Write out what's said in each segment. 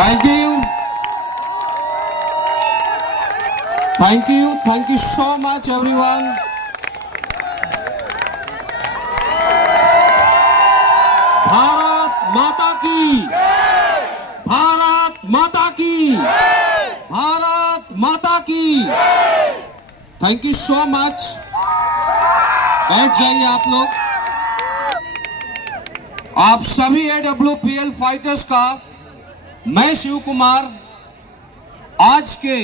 Thank you. Thank you so much everyone. Bharat माता की, भारत माता की, भारत माता की। Thank you so much. बैठ जाइए आप लोग। आप सभी AWPL फाइटर्स का मैं शिव कुमार आज के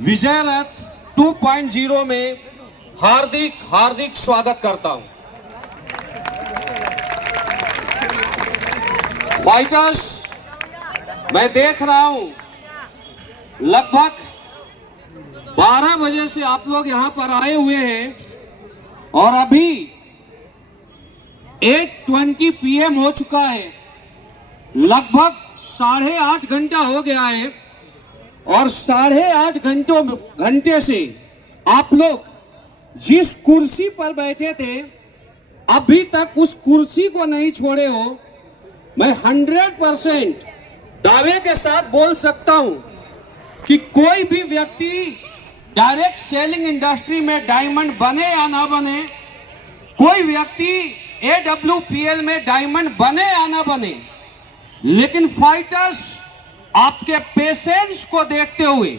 विजय रथ 2.0 में हार्दिक हार्दिक स्वागत करता हूं। फाइटर्स, मैं देख रहा हूं लगभग 12 बजे से आप लोग यहां पर आए हुए हैं और अभी 8:20 PM हो चुका है। लगभग 8.5 घंटा हो गया है और 8.5 घंटे से आप लोग जिस कुर्सी पर बैठे थे अभी तक उस कुर्सी को नहीं छोड़े हो। मैं 100% दावे के साथ बोल सकता हूं कि कोई भी व्यक्ति डायरेक्ट सेलिंग इंडस्ट्री में डायमंड बने या ना बने, कोई व्यक्ति AWPL में डायमंड बने या ना बने, लेकिन फाइटर्स आपके पेशेंस को देखते हुए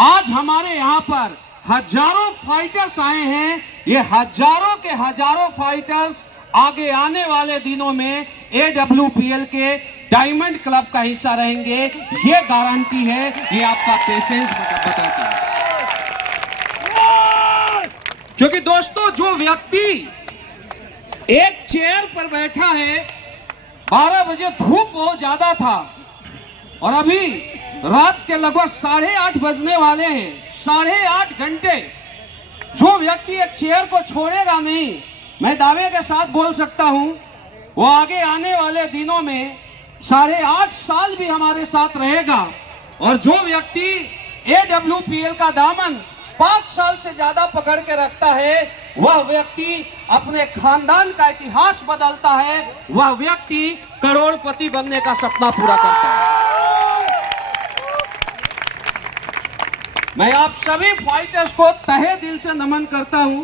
आज हमारे यहां पर हजारों फाइटर्स आए हैं। ये हजारों के हजारों फाइटर्स आगे आने वाले दिनों में AWPL के डायमंड क्लब का हिस्सा रहेंगे, ये गारंटी है। ये आपका पेशेंस बताता है। क्योंकि दोस्तों, जो व्यक्ति एक चेयर पर बैठा है, 12 बजे धूप बहुत ज्यादा था और अभी रात के लगभग 8:30 बजने वाले हैं। 8.5 घंटे जो व्यक्ति एक चेयर को छोड़ेगा नहीं, मैं दावे के साथ बोल सकता हूं वो आगे आने वाले दिनों में 8.5 साल भी हमारे साथ रहेगा। और जो व्यक्ति AWPL का दामन 5 साल से ज्यादा पकड़ के रखता है, वह व्यक्ति अपने खानदान का इतिहास बदलता है। वह व्यक्ति करोड़पति बनने का सपना पूरा करता है। मैं आप सभी फाइटर्स को तहे दिल से नमन करता हूं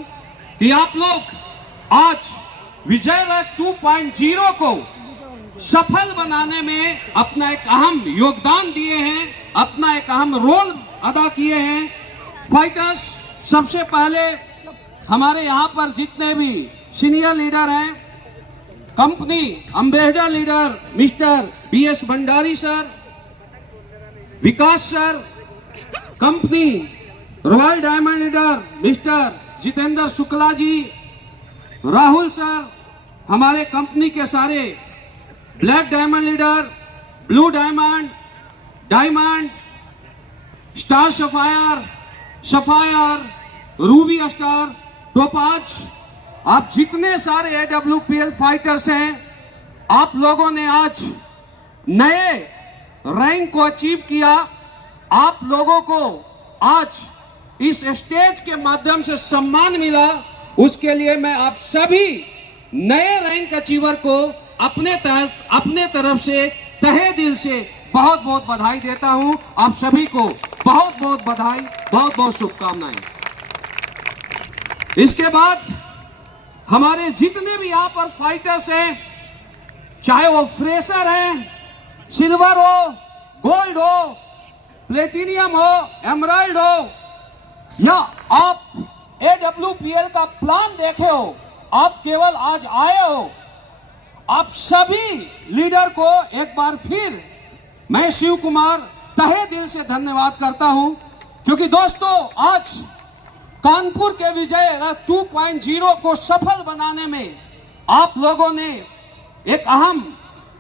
कि आप लोग आज विजय रथ 2.0 को सफल बनाने में अपना एक अहम योगदान दिए हैं, अपना एक अहम रोल अदा किए हैं। फाइटर्स, सबसे पहले हमारे यहाँ पर जितने भी सीनियर लीडर हैं, company ambassador leader mister BS Bhandari sir, Vikas sir, company royal diamond leader mister Jitendra Shukla ji, Rahul sir, हमारे कंपनी के सारे black diamond leader, blue diamond, diamond, star sapphire, ruby star, topaz, आप जितने सारे AWPL फाइटर्स हैं, आप लोगों ने आज नए रैंक को अचीव किया। आप लोगों को आज इस स्टेज के माध्यम से सम्मान मिला। उसके लिए मैं आप सभी नए रैंक अचीवर को अपने तरफ से तहे दिल से बहुत बहुत बधाई देता हूं। आप सभी को बहुत बहुत बधाई, बहुत बहुत शुभकामनाएं। इसके बाद हमारे जितने भी यहाँ पर फाइटर्स हैं, चाहे वो फ्रेशर हैं, सिल्वर हो, गोल्ड हो, प्लेटिनियम हो, एमराल्ड हो, या आप AWPL का प्लान देखे हो, आप केवल आज आए हो, आप सभी लीडर को एक बार फिर मैं शिव कुमार तहे दिल से धन्यवाद करता हूं। क्योंकि दोस्तों, आज कानपुर के विजय रथ 2.0 को सफल बनाने में आप लोगों ने एक अहम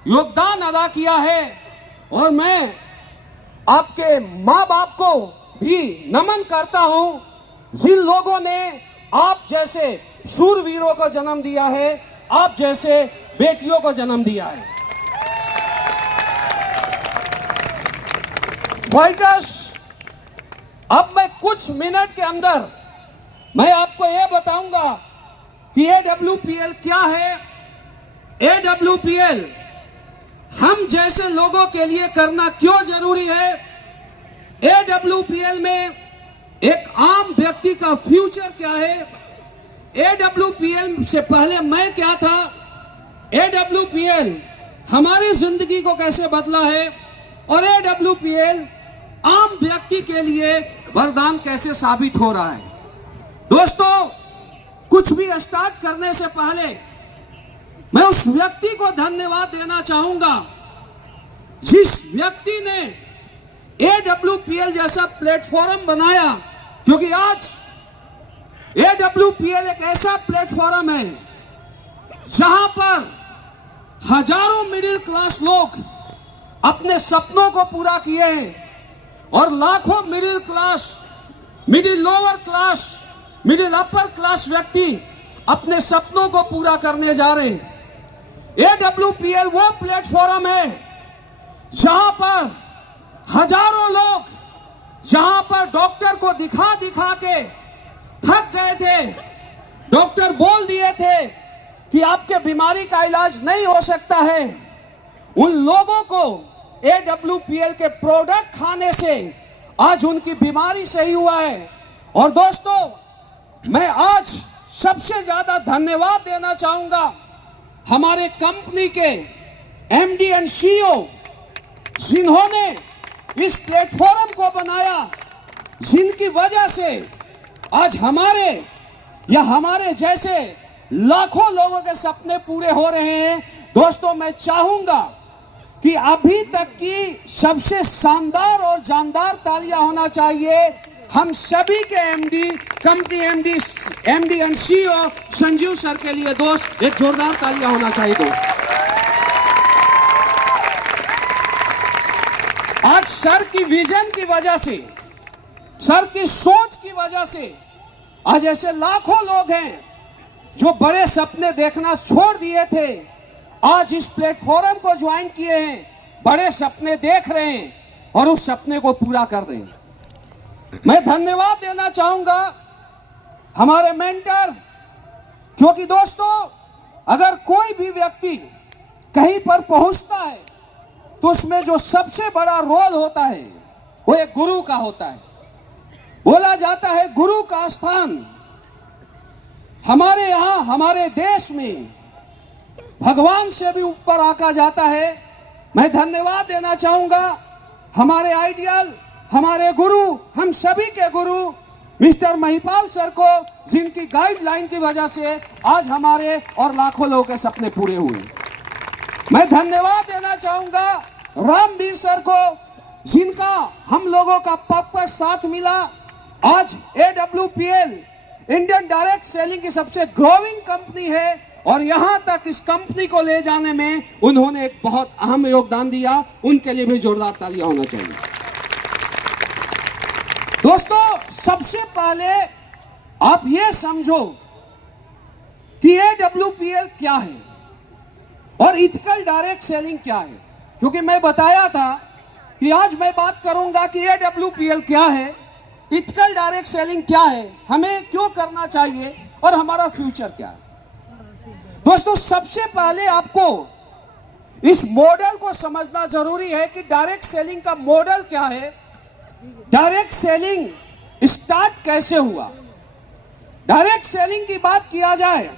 योगदान अदा किया है और मैं आपके माँ बाप को भी नमन करता हूं, जिन लोगों ने आप जैसे शूरवीरों को जन्म दिया है, आप जैसे बेटियों को जन्म दिया है। फाइटर्स, अब मैं कुछ मिनट के अंदर मैं आपको यह बताऊंगा कि AWPL क्या है। AWPL हम जैसे लोगों के लिए करना क्यों जरूरी है। AWPL में एक आम व्यक्ति का फ्यूचर क्या है, AWPL से पहले मैं क्या था, AWPL हमारी जिंदगी को कैसे बदला है और AWPL आम व्यक्ति के लिए वरदान कैसे साबित हो रहा है। दोस्तों, कुछ भी स्टार्ट करने से पहले मैं उस व्यक्ति को धन्यवाद देना चाहूंगा जिस व्यक्ति ने AWPL जैसा प्लेटफॉर्म बनाया, क्योंकि आज AWPL एक ऐसा प्लेटफॉर्म है जहां पर हजारों मिडिल क्लास लोग अपने सपनों को पूरा किए हैं और लाखों middle class, middle lower class, middle upper class व्यक्ति अपने सपनों को पूरा करने जा रहे हैं। AWPL वो प्लेटफॉर्म है जहां पर हजारों लोग, जहां पर डॉक्टर को दिखा दिखा के थक गए थे, डॉक्टर बोल दिए थे कि आपके बीमारी का इलाज नहीं हो सकता है, उन लोगों को AWPL के प्रोडक्ट खाने से आज उनकी बीमारी सही हुआ है। और दोस्तों, मैं आज सबसे ज्यादा धन्यवाद देना चाहूंगा हमारे कंपनी के MD एंड CEO जिन्होंने इस प्लेटफॉर्म को बनाया, जिनकी वजह से आज हमारे या हमारे जैसे लाखों लोगों के सपने पूरे हो रहे हैं। दोस्तों, मैं चाहूंगा कि अभी तक की सबसे शानदार और जानदार तालियां होना चाहिए हम सभी के company MD and CEO Sanjeev sir के लिए। दोस्त, एक जोरदार तालियां होना चाहिए। दोस्त, आज सर की विजन की वजह से, सर की सोच की वजह से आज ऐसे लाखों लोग हैं जो बड़े सपने देखना छोड़ दिए थे, आज इस प्लेटफॉर्म को ज्वाइन किए हैं, बड़े सपने देख रहे हैं और उस सपने को पूरा कर रहे हैं। मैं धन्यवाद देना चाहूंगा हमारे मेंटर, क्योंकि दोस्तों, अगर कोई भी व्यक्ति कहीं पर पहुंचता है तो उसमें जो सबसे बड़ा रोल होता है वो एक गुरु का होता है। बोला जाता है गुरु का स्थान हमारे यहां, हमारे देश में भगवान से भी ऊपर आका जाता है। मैं धन्यवाद देना चाहूंगा हमारे आइडियल, हमारे गुरु, हम सभी के गुरु मिस्टर महिपाल सर को, जिनकी गाइडलाइन की वजह से आज हमारे और लाखों लोगों के सपने पूरे हुए। मैं धन्यवाद देना चाहूंगा रामवीर सर को, जिनका हम लोगों का परफेक्ट साथ मिला। आज AWPL इंडियन डायरेक्ट सेलिंग की सबसे ग्रोइंग कंपनी है और यहां तक इस कंपनी को ले जाने में उन्होंने एक बहुत अहम योगदान दिया। उनके लिए भी जोरदार तालियां होना चाहिए। दोस्तों, सबसे पहले आप ये समझो कि AWPL क्या है और इथिकल डायरेक्ट सेलिंग क्या है, क्योंकि मैं बताया था कि आज मैं बात करूंगा कि AWPL क्या है, इथिकल डायरेक्ट सेलिंग क्या है, हमें क्यों करना चाहिए और हमारा फ्यूचर क्या है। दोस्तों, सबसे पहले आपको इस मॉडल को समझना जरूरी है कि डायरेक्ट सेलिंग का मॉडल क्या है, डायरेक्ट सेलिंग स्टार्ट कैसे हुआ। डायरेक्ट सेलिंग की बात किया जाए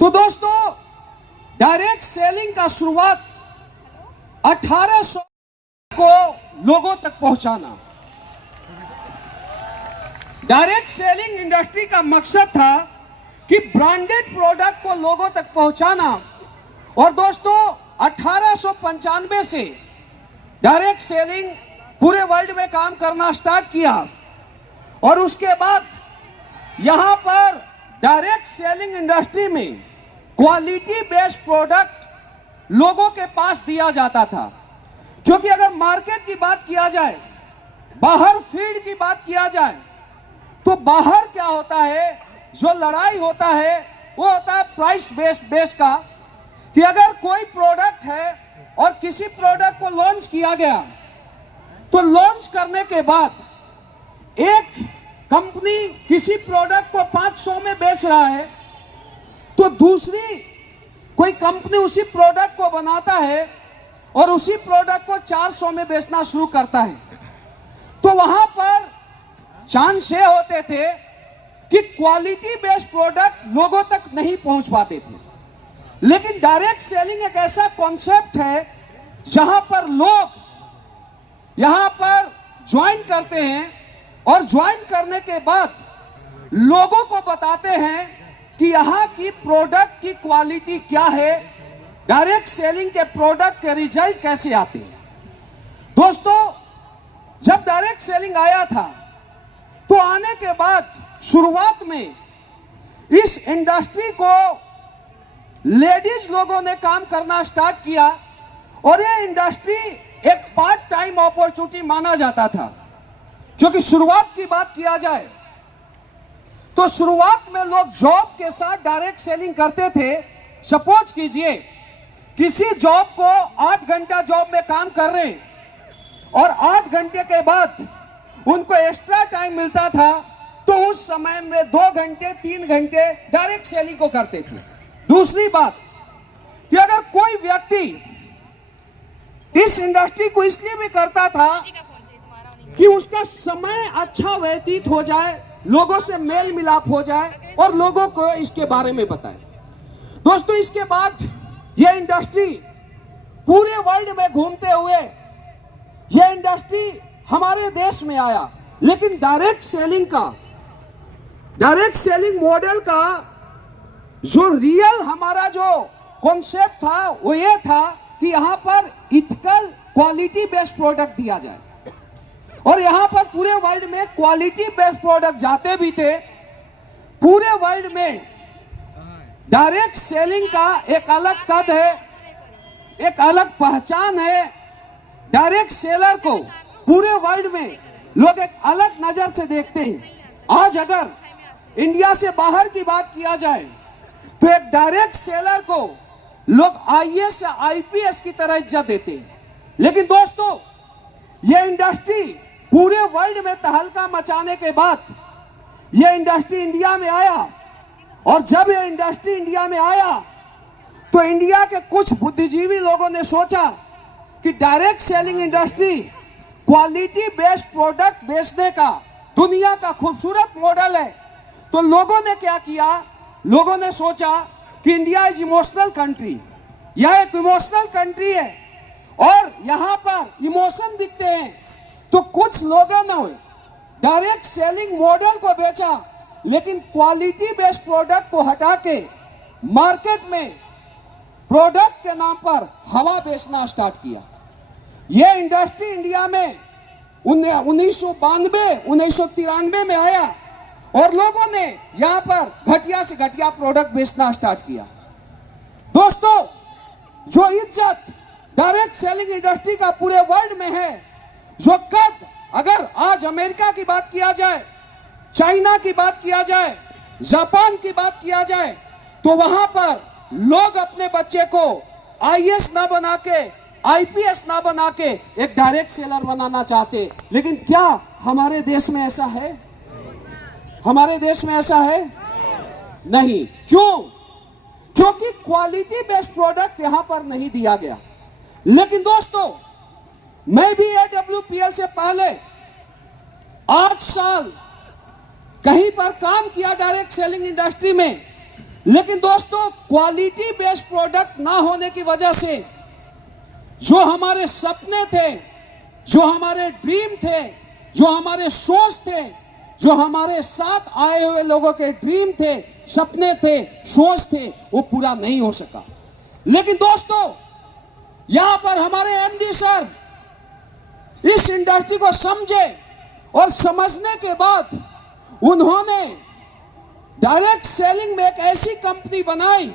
तो दोस्तों, डायरेक्ट सेलिंग का शुरुआत 1800 को लोगों तक पहुंचाना। डायरेक्ट सेलिंग इंडस्ट्री का मकसद था कि ब्रांडेड प्रोडक्ट को लोगों तक पहुंचाना। और दोस्तों, 1895 से डायरेक्ट सेलिंग पूरे वर्ल्ड में काम करना स्टार्ट किया और उसके बाद यहां पर डायरेक्ट सेलिंग इंडस्ट्री में क्वालिटी बेस्ड प्रोडक्ट लोगों के पास दिया जाता था। क्योंकि अगर मार्केट की बात किया जाए, बाहर फील्ड की बात किया जाए, तो बाहर क्या होता है, जो लड़ाई होता है वो होता है प्राइस बेस का, कि अगर कोई प्रोडक्ट है और किसी प्रोडक्ट को लॉन्च किया गया तो लॉन्च करने के बाद एक कंपनी किसी प्रोडक्ट को 500 में बेच रहा है तो दूसरी कोई कंपनी उसी प्रोडक्ट को बनाता है और उसी प्रोडक्ट को 400 में बेचना शुरू करता है, तो वहां पर चांस ये होते थे कि क्वालिटी बेस्ड प्रोडक्ट लोगों तक नहीं पहुंच पाते थे। लेकिन डायरेक्ट सेलिंग एक ऐसा कॉन्सेप्ट है जहां पर लोग यहां पर ज्वाइन करते हैं और ज्वाइन करने के बाद लोगों को बताते हैं कि यहां की प्रोडक्ट की क्वालिटी क्या है, डायरेक्ट सेलिंग के प्रोडक्ट के रिजल्ट कैसे आते हैं। दोस्तों, जब डायरेक्ट सेलिंग आया था तो आने के बाद शुरुआत में इस इंडस्ट्री को लेडीज लोगों ने काम करना स्टार्ट किया और ये इंडस्ट्री एक पार्ट टाइम अपॉर्चुनिटी माना जाता था। क्योंकि शुरुआत की बात किया जाए तो शुरुआत में लोग जॉब के साथ डायरेक्ट सेलिंग करते थे। सपोज कीजिए किसी जॉब को 8 घंटा जॉब में काम कर रहे हैं और 8 घंटे के बाद उनको एक्स्ट्रा टाइम मिलता था, तो उस समय में 2 घंटे 3 घंटे डायरेक्ट सेलिंग को करते थे। दूसरी बात कि अगर कोई व्यक्ति इस इंडस्ट्री को इसलिए भी करता था कि उसका समय अच्छा व्यतीत हो जाए, लोगों से मेल मिलाप हो जाए और लोगों को इसके बारे में बताए। दोस्तों, इसके बाद यह इंडस्ट्री पूरे वर्ल्ड में घूमते हुए यह इंडस्ट्री हमारे देश में आया। लेकिन डायरेक्ट सेलिंग मॉडल का जो रियल हमारा जो कॉन्सेप्ट था वो ये था कि यहां पर इथिकल क्वालिटी बेस्ड प्रोडक्ट दिया जाए और यहां पर पूरे वर्ल्ड में क्वालिटी बेस्ड प्रोडक्ट जाते भी थे। पूरे वर्ल्ड में डायरेक्ट सेलिंग का एक अलग कद है, एक अलग पहचान है। डायरेक्ट सेलर को पूरे वर्ल्ड में लोग एक अलग नजर से देखते हैं। आज अगर इंडिया से बाहर की बात किया जाए तो एक डायरेक्ट सेलर को लोग आईएएस या आईपीएस की तरह इज्जत देते हैं। लेकिन दोस्तों, यह इंडस्ट्री पूरे वर्ल्ड में तहलका मचाने के बाद यह इंडस्ट्री इंडिया में आया और जब यह इंडस्ट्री इंडिया में आया तो इंडिया के कुछ बुद्धिजीवी लोगों ने सोचा कि direct selling industry quality based product बेचने का दुनिया का खूबसूरत मॉडल है। तो लोगों ने क्या किया, लोगों ने सोचा कि इंडिया इज इमोशनल कंट्री, यह एक इमोशनल कंट्री है और यहां पर इमोशन बिकते हैं। तो कुछ लोगों ने डायरेक्ट सेलिंग मॉडल को बेचा, लेकिन क्वालिटी बेस्ड प्रोडक्ट को हटा के मार्केट में प्रोडक्ट के नाम पर हवा बेचना स्टार्ट किया। यह इंडस्ट्री इंडिया में 1993 में आया और लोगों ने यहां पर घटिया से घटिया प्रोडक्ट बेचना स्टार्ट किया। दोस्तों, जो इज्जत डायरेक्ट सेलिंग इंडस्ट्री का पूरे वर्ल्ड में है, जो कद अगर आज अमेरिका की बात किया जाए, चाइना की बात किया जाए, जापान की बात किया जाए, तो वहां पर लोग अपने बच्चे को आईएएस ना बना के, आईपीएस ना बना के एक डायरेक्ट सेलर बनाना चाहते। लेकिन क्या हमारे देश में ऐसा है? हमारे देश में ऐसा है? नहीं। क्यों? क्योंकि क्वालिटी बेस्ड प्रोडक्ट यहां पर नहीं दिया गया। लेकिन दोस्तों, मैं भी AWPL से पहले 8 साल कहीं पर काम किया डायरेक्ट सेलिंग इंडस्ट्री में। लेकिन दोस्तों, क्वालिटी बेस्ड प्रोडक्ट ना होने की वजह से जो हमारे सपने थे, जो हमारे ड्रीम थे, जो हमारे सोच थे, जो हमारे साथ आए हुए लोगों के ड्रीम थे, सपने थे, सोच थे, वो पूरा नहीं हो सका। लेकिन दोस्तों, यहां पर हमारे MD सर इस इंडस्ट्री को समझे और समझने के बाद उन्होंने डायरेक्ट सेलिंग में एक ऐसी कंपनी बनाई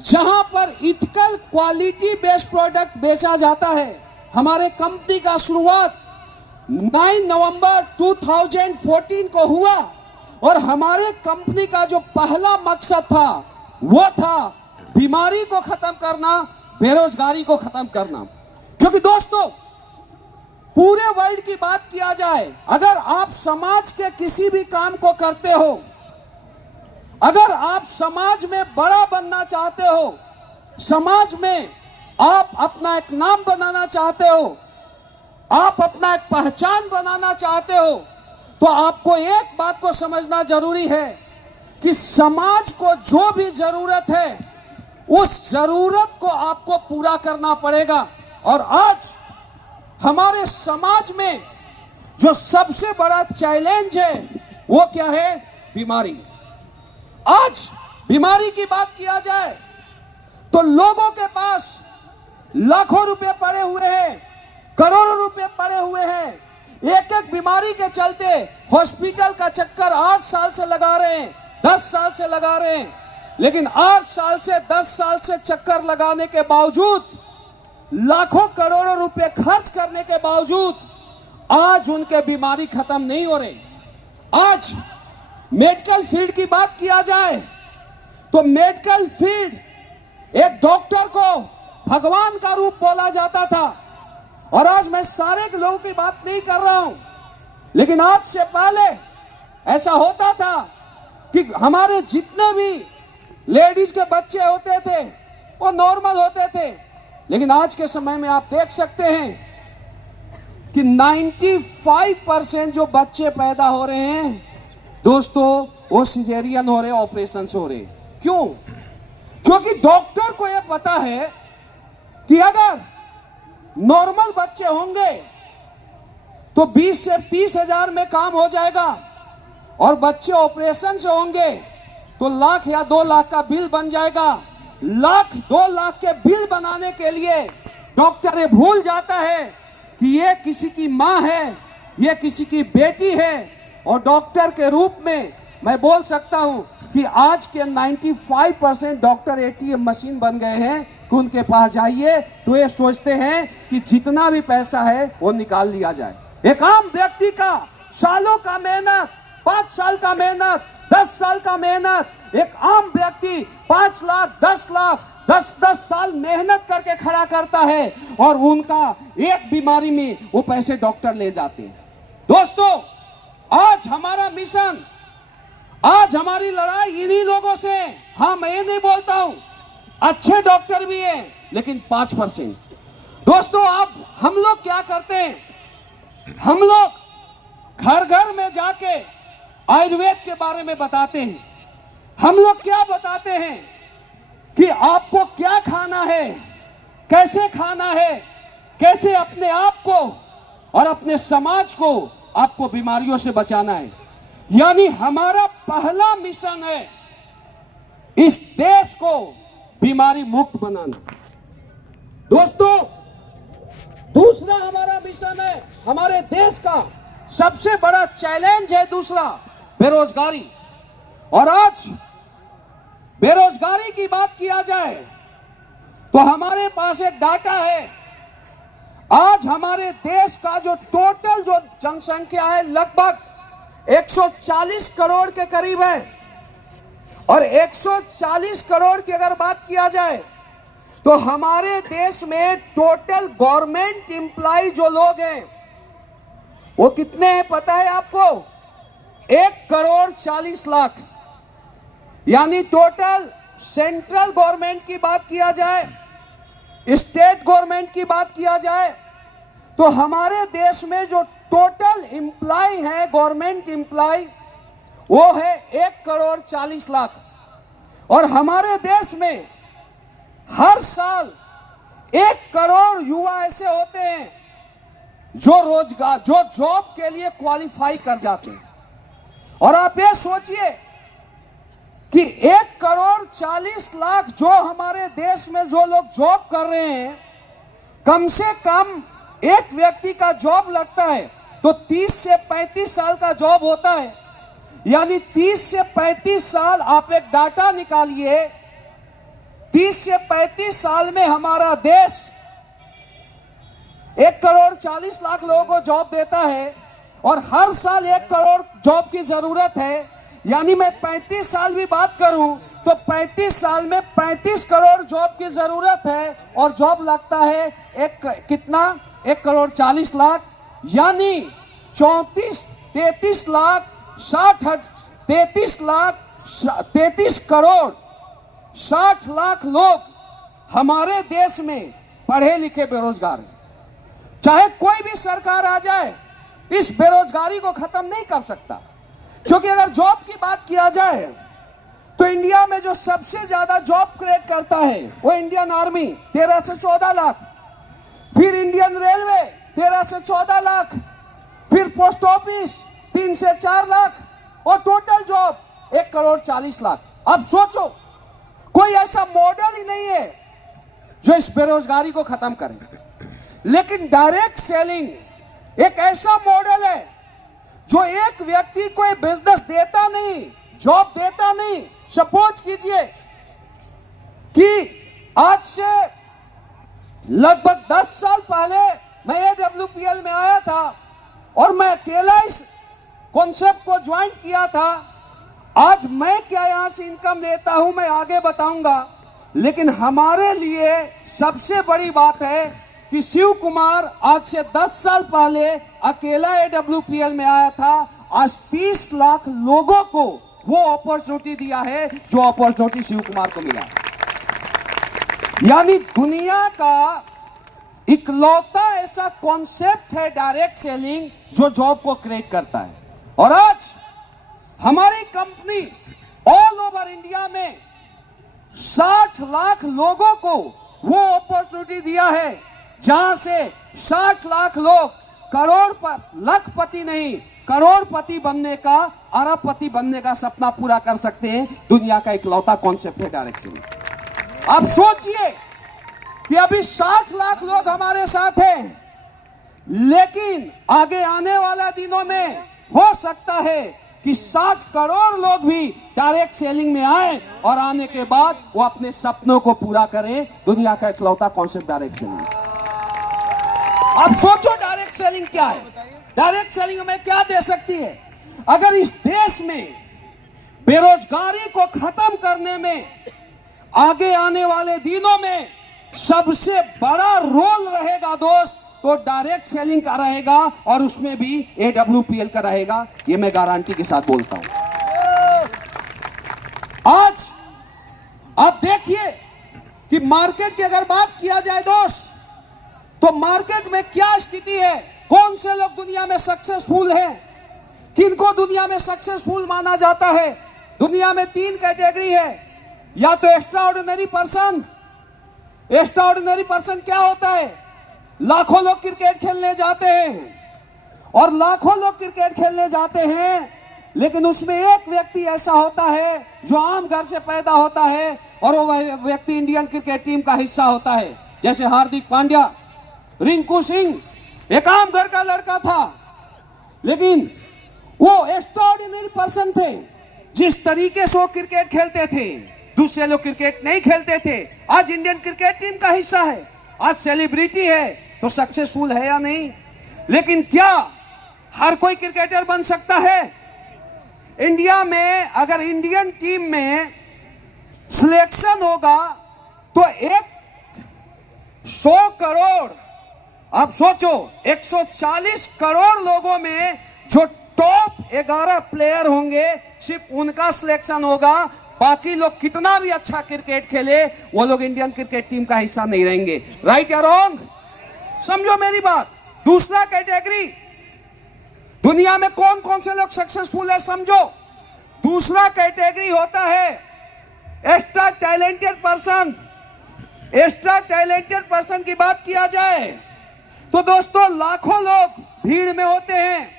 जहां पर इथिकल क्वालिटी बेस्ड प्रोडक्ट बेचा जाता है। हमारे कंपनी का शुरुआत 9 नवंबर 2014 को हुआ और हमारे कंपनी का जो पहला मकसद था वो था बीमारी को खत्म करना, बेरोजगारी को खत्म करना। क्योंकि दोस्तों, पूरे वर्ल्ड की बात किया जाए, अगर आप समाज के किसी भी काम को करते हो, अगर आप समाज में बड़ा बनना चाहते हो, समाज में आप अपना एक नाम बनाना चाहते हो, आप अपना एक पहचान बनाना चाहते हो, तो आपको एक बात को समझना जरूरी है कि समाज को जो भी जरूरत है उस जरूरत को आपको पूरा करना पड़ेगा। और आज हमारे समाज में जो सबसे बड़ा चैलेंज है वो क्या है? बीमारी। आज बीमारी की बात किया जाए तो लोगों के पास लाखों रुपए पड़े हुए हैं, करोड़ों रुपए पड़े हुए हैं, एक एक बीमारी के चलते हॉस्पिटल का चक्कर 8 साल से लगा रहे हैं, 10 साल से लगा रहे हैं। लेकिन 8 साल से 10 साल से चक्कर लगाने के बावजूद, लाखों करोड़ों रुपए खर्च करने के बावजूद आज उनके बीमारी खत्म नहीं हो रही। आज मेडिकल फील्ड की बात किया जाए तो मेडिकल फील्ड, एक डॉक्टर को भगवान का रूप बोला जाता था। और आज मैं सारे लोगों की बात नहीं कर रहा हूं, लेकिन आज से पहले ऐसा होता था कि हमारे जितने भी लेडीज के बच्चे होते थे वो नॉर्मल होते थे। लेकिन आज के समय में आप देख सकते हैं कि 95% जो बच्चे पैदा हो रहे हैं दोस्तों, वो सिजेरियन हो रहे, ऑपरेशन से हो रहे। क्यों? क्योंकि डॉक्टर को यह पता है कि अगर नॉर्मल बच्चे होंगे तो 20 से 30 हजार में काम हो जाएगा, और बच्चे ऑपरेशन से होंगे तो लाख या 2 लाख का बिल बन जाएगा। लाख 2 लाख के बिल बनाने के लिए डॉक्टर ये भूल जाता है कि ये किसी की मां है, ये किसी की बेटी है। और डॉक्टर के रूप में मैं बोल सकता हूं कि आज के 95% डॉक्टर एटीएम मशीन बन गए हैं कि उनके पास जाइए तो ये सोचते हैं कि जितना भी पैसा है वो निकाल लिया जाए। एक आम व्यक्ति का सालों का मेहनत, 5 साल का मेहनत, 10 साल का मेहनत, एक आम व्यक्ति 5 लाख 10 लाख 10-10 साल मेहनत करके खड़ा करता है, और उनका एक बीमारी में वो पैसे डॉक्टर ले जाते हैं। दोस्तों, आज हमारा मिशन, आज हमारी लड़ाई इन्हीं लोगों से। हाँ, मैं ये नहीं बोलता हूं अच्छे डॉक्टर भी हैं, लेकिन 5%। दोस्तों, आप हम लोग क्या करते हैं? हम लोग घर घर में जाके आयुर्वेद के बारे में बताते हैं। हम लोग क्या बताते हैं कि आपको क्या खाना है, कैसे खाना है, कैसे अपने आप को और अपने समाज को आपको बीमारियों से बचाना है। यानी हमारा पहला मिशन है इस देश को बीमारी मुक्त बनाना। दोस्तों, दूसरा हमारा मिशन है, हमारे देश का सबसे बड़ा चैलेंज है दूसरा, बेरोजगारी। और आज बेरोजगारी की बात किया जाए तो हमारे पास एक डाटा है। आज हमारे देश का जो टोटल जो जनसंख्या है लगभग 140 करोड़ के करीब है। और 140 करोड़ की अगर बात किया जाए तो हमारे देश में टोटल गवर्नमेंट एम्प्लॉय जो लोग हैं वो कितने हैं पता है आपको? 1,40,00,000। यानी टोटल सेंट्रल गवर्नमेंट की बात किया जाए, स्टेट गवर्नमेंट की बात किया जाए, तो हमारे देश में जो टोटल एम्प्लॉय है, गवर्नमेंट एम्प्लॉय, वो है 1,40,00,000। और हमारे देश में हर साल 1 करोड़ युवा ऐसे होते हैं जो रोजगार, जो जॉब के लिए क्वालिफाई कर जाते हैं। और आप ये सोचिए कि 1,40,00,000 जो हमारे देश में जो लोग जॉब कर रहे हैं, कम से कम एक व्यक्ति का जॉब लगता है तो 30 से 35 साल का जॉब होता है। यानी 30 से 35 साल, आप एक डाटा निकालिए, 30 से 35 साल में हमारा देश 1,40,00,000 लोगों को जॉब देता है, और हर साल 1 करोड़ जॉब की जरूरत है। यानी मैं 35 साल भी बात करूं तो 35 साल में 35 करोड़ जॉब की जरूरत है, और जॉब लगता है कितना? 1,40,00,000। यानी 33 करोड़ 60 लाख लोग हमारे देश में पढ़े लिखे बेरोजगार हैं। चाहे कोई भी सरकार आ जाए, इस बेरोजगारी को खत्म नहीं कर सकता। क्योंकि अगर जॉब की बात किया जाए तो इंडिया में जो सबसे ज्यादा जॉब क्रिएट करता है वो इंडियन आर्मी 13 से 14 लाख, फिर इंडियन रेलवे 13 से 14 लाख, फिर पोस्ट ऑफिस 3 से 4 लाख और टोटल जॉब 1 करोड़ 40 लाख। अब सोचो, कोई ऐसा मॉडल ही नहीं है जो इस बेरोजगारी को खत्म करे। लेकिन डायरेक्ट सेलिंग एक ऐसा मॉडल है जो एक व्यक्ति को बिजनेस देता नहीं, जॉब देता नहीं। सपोज कीजिए कि आज से लगभग 10 साल पहले मैं AWPL में आया था और मैं अकेला इस कॉन्सेप्ट को ज्वाइन किया था। आज मैं क्या यहां से इनकम लेता हूं मैं आगे बताऊंगा, लेकिन हमारे लिए सबसे बड़ी बात है कि शिव कुमार आज से 10 साल पहले अकेला AWPL में आया था। आज 30 लाख लोगों को वो अपॉर्चुनिटी दिया है जो अपॉर्चुनिटी शिव कुमार को मिला। यानी दुनिया का इकलौता ऐसा कॉन्सेप्ट है डायरेक्ट सेलिंग जो जॉब को क्रिएट करता है। और आज हमारी कंपनी ऑल ओवर इंडिया में 60 लाख लोगों को वो अपॉर्चुनिटी दिया है जहां से 60 लाख लोग लखपति नहीं करोड़पति बनने का, अरबपति बनने का सपना पूरा कर सकते हैं। दुनिया का इकलौता कॉन्सेप्ट है डायरेक्ट सेलिंग। अब सोचिए कि अभी 60 लाख लोग हमारे साथ हैं, लेकिन आगे आने वाला दिनों में हो सकता है कि 60 करोड़ लोग भी डायरेक्ट सेलिंग में आए और आने के बाद वो अपने सपनों को पूरा करें। दुनिया का इकलौता कॉन्सेप्ट डायरेक्ट सेलिंग। अब सोचो डायरेक्ट सेलिंग क्या है, डायरेक्ट सेलिंग हमें क्या दे सकती है। अगर इस देश में बेरोजगारी को खत्म करने में आगे आने वाले दिनों में सबसे बड़ा रोल रहेगा दोस्त, तो डायरेक्ट सेलिंग का रहेगा और उसमें भी AWPL का रहेगा। ये मैं गारंटी के साथ बोलता हूं। आज आप देखिए कि मार्केट की अगर बात किया जाए दोस्त, तो मार्केट में क्या स्थिति है, कौन से लोग दुनिया में सक्सेसफुल हैं, किनको दुनिया में सक्सेसफुल माना जाता है। दुनिया में 3 कैटेगरी है, या तो एक्स्ट्राऑर्डिनरी पर्सन। एक्स्ट्राऑर्डिनरी पर्सन क्या होता है, लाखों लोग क्रिकेट खेलने जाते हैं और लाखों लोग क्रिकेट खेलने जाते हैं, लेकिन उसमें एक व्यक्ति ऐसा होता है जो आम घर से पैदा होता है और वो व्यक्ति इंडियन क्रिकेट टीम का हिस्सा होता है। जैसे हार्दिक पांड्या, रिंकू सिंह एक आम घर का लड़का था, लेकिन वो एक्स्ट्राऑर्डिनरी पर्सन थे। जिस तरीके से वो क्रिकेट खेलते थे दूसरे लोग क्रिकेट नहीं खेलते थे। आज इंडियन क्रिकेट टीम का हिस्सा है, आज सेलिब्रिटी है, तो सक्सेसफुल है या नहीं। लेकिन क्या हर कोई क्रिकेटर बन सकता है? इंडिया में अगर इंडियन टीम में सिलेक्शन होगा तो 100 करोड़, आप सोचो 140 करोड़ लोगों में जो टॉप 11 प्लेयर होंगे सिर्फ उनका सिलेक्शन होगा। बाकी लोग कितना भी अच्छा क्रिकेट खेले वो लोग इंडियन क्रिकेट टीम का हिस्सा नहीं रहेंगे। राइट या रॉन्ग? समझो मेरी बात। दूसरा कैटेगरी, दुनिया में कौन कौन से लोग सक्सेसफुल है समझो। दूसरा कैटेगरी होता है extra talented person. Extra talented person की बात किया जाए तो दोस्तों लाखों लोग भीड़ में होते हैं,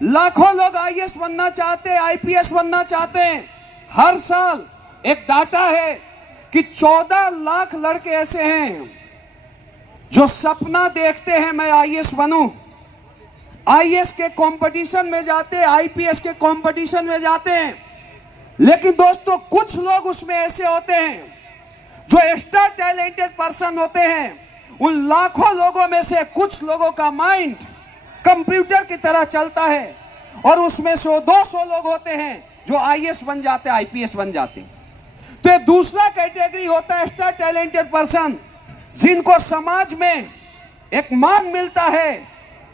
लाखों लोग IAS बनना चाहते हैं, IPS बनना चाहते हैं। हर साल एक डाटा है कि 14 लाख लड़के ऐसे हैं जो सपना देखते हैं मैं IAS बनूं, IAS के कंपटीशन में जाते हैं, IPS के कंपटीशन में जाते हैं। लेकिन दोस्तों कुछ लोग उसमें ऐसे होते हैं जो एक्स्ट्रा टैलेंटेड पर्सन होते हैं। उन लाखों लोगों में से कुछ लोगों का माइंड कंप्यूटर की तरह चलता है और उसमें से 200 लोग होते हैं जो IAS बन जाते हैं, IPS बन जाते हैं। तो ये दूसरा कैटेगरी होता है एक्स्ट्रा टैलेंटेड पर्सन, जिनको समाज में एक मान मिलता है,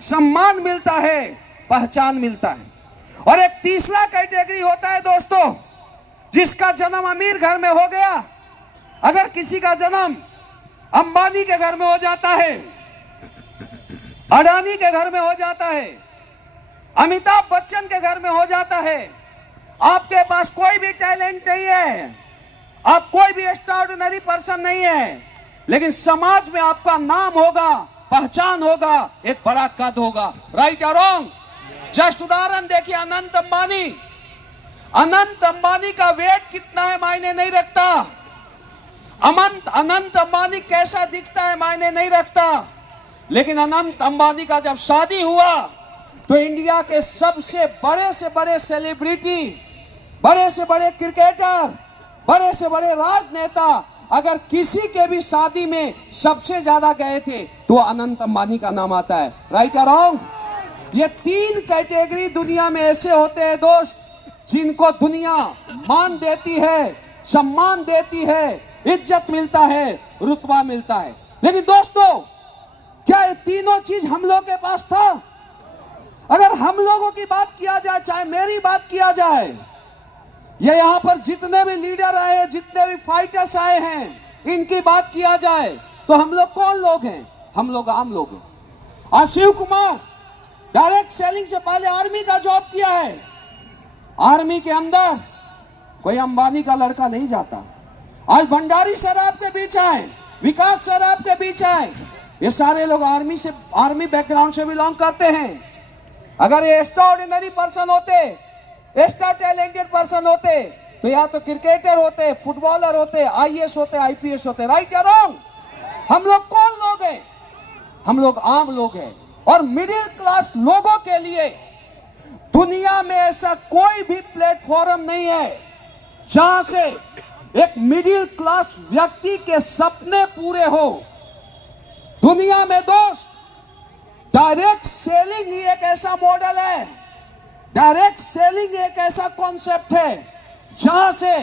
सम्मान मिलता है, पहचान मिलता है। और एक तीसरा कैटेगरी होता है दोस्तों जिसका जन्म अमीर घर में हो गया। अगर किसी का जन्म अंबानी के घर में हो जाता है, अडानी के घर में हो जाता है, अमिताभ बच्चन के घर में हो जाता है। आपके पास कोई भी टैलेंट नहीं है, आप कोई भी एक्स्ट्राऑर्डिनरी पर्सन नहीं है, लेकिन समाज में आपका नाम होगा, पहचान होगा, एक बड़ा कद होगा। राइट और रॉन्ग? जस्ट उदाहरण देखिए, अनंत अंबानी का वेट कितना है मायने नहीं रखता, अनंत अंबानी कैसा दिखता है मायने नहीं रखता, लेकिन अनंत अंबानी का जब शादी हुआ तो इंडिया के सबसे बड़े से बड़े सेलिब्रिटी, बड़े से बड़े क्रिकेटर, बड़े से बड़े राजनेता अगर किसी के भी शादी में सबसे ज्यादा गए थे तो अनंत अंबानी का नाम आता है। राइट और रॉन्ग? ये 3 कैटेगरी दुनिया में ऐसे होते हैं दोस्त, जिनको दुनिया मान देती है, सम्मान देती है, इज्जत मिलता है, रुतबा मिलता है। लेकिन दोस्तों, क्या ये तीनों चीज हम लोग के पास था? अगर हम लोगों की बात किया जाए, चाहे मेरी बात किया जाए, ये यहां पर जितने भी लीडर आए हैं, जितने भी फाइटर्स आए हैं, इनकी बात किया जाए तो हम लोग कौन लोग हैं? हम लोग आम लोग हैं। आज शिव कुमार डायरेक्ट सेलिंग से पहले आर्मी का जॉब किया है। आर्मी के अंदर कोई अंबानी का लड़का नहीं जाता। आज भंडारी सर आपके बीच आए, विकास सर आपके बीच आए, ये सारे लोग आर्मी बैकग्राउंड से बिलोंग करते हैं। अगर ये एक्स्ट्राऑर्डिनरी पर्सन होते, एक्स्ट्रा टैलेंटेड पर्सन होते, तो या तो क्रिकेटर होते, फुटबॉलर होते, आईएएस होते, आईपीएस होते। राइट या रॉन्ग? हम लोग कौन लोग हैं? हम लोग आम लोग हैं। और मिडिल क्लास लोगों के लिए दुनिया में ऐसा कोई भी प्लेटफॉर्म नहीं है जहां से एक मिडिल क्लास व्यक्ति के सपने पूरे हो। दुनिया में दोस्त, डायरेक्ट सेलिंग ही एक ऐसा मॉडल है, डायरेक्ट सेलिंग एक ऐसा कॉन्सेप्ट है जहां से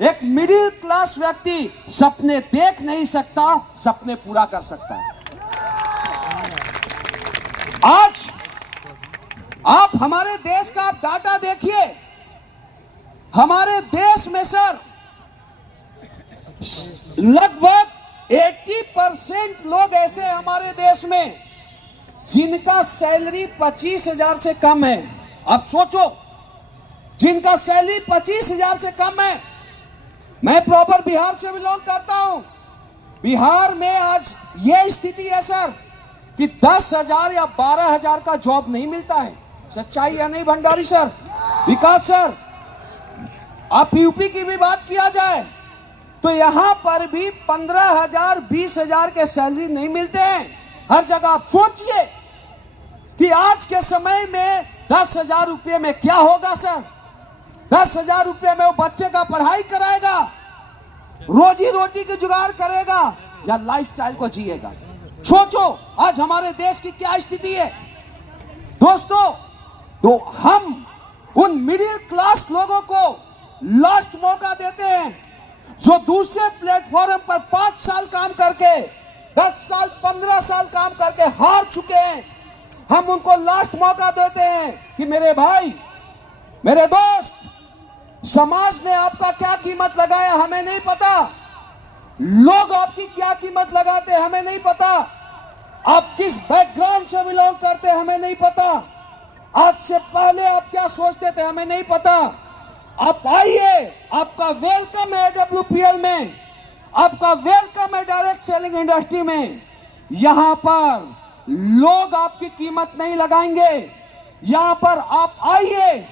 एक मिडिल क्लास व्यक्ति सपने देख नहीं सकता, सपने पूरा कर सकता है। आज आप हमारे देश का आप डाटा देखिए, हमारे देश में सर लगभग 80% लोग ऐसे हैं हमारे देश में जिनका सैलरी 25,000 से कम है। आप सोचो, जिनका सैलरी 25,000 से कम है। मैं प्रॉपर बिहार से बिलोंग करता हूं। बिहार में आज ये स्थिति है सर कि 10,000 या 12,000 का जॉब नहीं मिलता है। सच्चाई है नहीं भंडारी सर, विकास सर? आप यूपी की भी बात किया जाए तो यहां पर भी 15,000 20,000 के सैलरी नहीं मिलते हैं हर जगह। आप सोचिए कि आज के समय में 10,000 रुपये में क्या होगा सर? 10,000 रुपये में वो बच्चे का पढ़ाई कराएगा, रोजी रोटी की जुगाड़ करेगा, या लाइफस्टाइल को जिएगा? सोचो आज हमारे देश की क्या स्थिति है दोस्तों। तो हम उन मिडिल क्लास लोगों को लास्ट मौका देते हैं जो दूसरे प्लेटफॉर्म पर 5 साल काम करके, 10 साल 15 साल काम करके हार चुके हैं। हम उनको लास्ट मौका देते हैं कि मेरे भाई, मेरे दोस्त, समाज ने आपका क्या कीमत लगाया हमें नहीं पता, लोग आपकी क्या कीमत लगाते हमें नहीं पता, आप किस बैकग्राउंड से बिलोंग करते हमें नहीं पता, आज से पहले आप क्या सोचते थे हमें नहीं पता। आप आइए, आपका वेलकम है AWPL में, आपका वेलकम है डायरेक्ट सेलिंग इंडस्ट्री में। यहां पर लोग आपकी कीमत नहीं लगाएंगे। यहां पर आप आइए,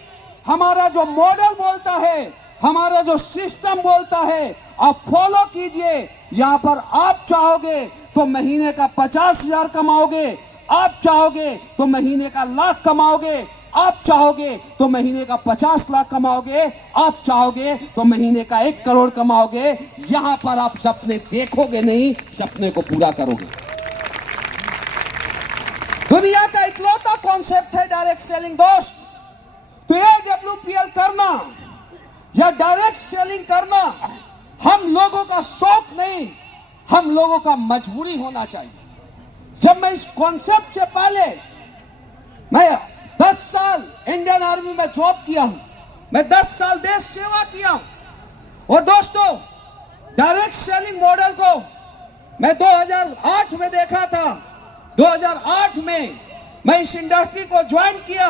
हमारा जो मॉडल बोलता है, हमारा जो सिस्टम बोलता है, आप फॉलो कीजिए। यहां पर आप चाहोगे तो महीने का 50,000 कमाओगे, आप चाहोगे तो महीने का लाख कमाओगे, आप चाहोगे तो महीने का 50 लाख कमाओगे, आप चाहोगे तो महीने का 1 करोड़ कमाओगे। यहां पर आप सपने देखोगे नहीं, सपने को पूरा करोगे। दुनिया का इकलौता कॉन्सेप्ट है डायरेक्ट सेलिंग दोस्त। तो AWPL करना या डायरेक्ट सेलिंग करना हम लोगों का शौक नहीं, हम लोगों का मजबूरी होना चाहिए। जब मैं इस कॉन्सेप्ट से पहले, मैं 10 साल इंडियन आर्मी में जॉब किया हूं, मैं 10 साल देश सेवा किया हूं। और दोस्तों, डायरेक्ट सेलिंग मॉडल को मैं 2008 में देखा था। 2008 में मैं इस इंडस्ट्री को ज्वाइन किया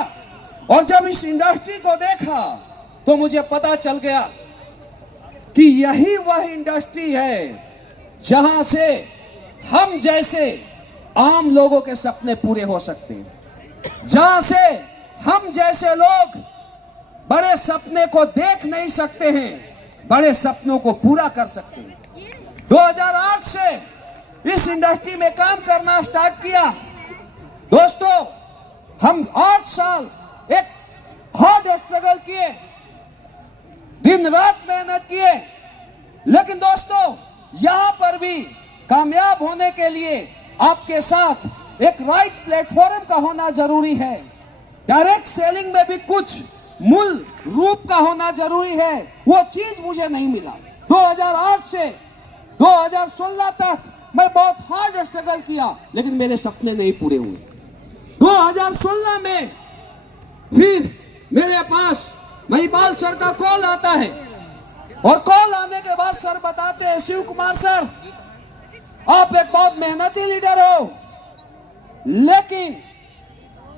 और जब इस इंडस्ट्री को देखा तो मुझे पता चल गया कि यही वह इंडस्ट्री है जहां से हम जैसे आम लोगों के सपने पूरे हो सकते हैं, जहां से हम जैसे लोग बड़े सपने को देख नहीं सकते हैं, बड़े सपनों को पूरा कर सकते हैं। 2008 से इस इंडस्ट्री में काम करना स्टार्ट किया। दोस्तों, हम 8 साल एक हार्ड स्ट्रगल किए, दिन रात मेहनत किए, लेकिन दोस्तों यहां पर भी कामयाब होने के लिए आपके साथ एक राइट प्लेटफॉर्म का होना जरूरी है। डायरेक्ट सेलिंग में भी कुछ मूल रूप का होना जरूरी है, वो चीज मुझे नहीं मिला। 2008 से 2016 तक मैं बहुत हार्ड स्ट्रगल किया, लेकिन मेरे सपने नहीं पूरे हुए। 2016 में फिर मेरे पास महिपाल सर का कॉल आता है और कॉल आने के बाद सर बताते हैं, शिव कुमार सर, आप एक बहुत मेहनती लीडर हो, लेकिन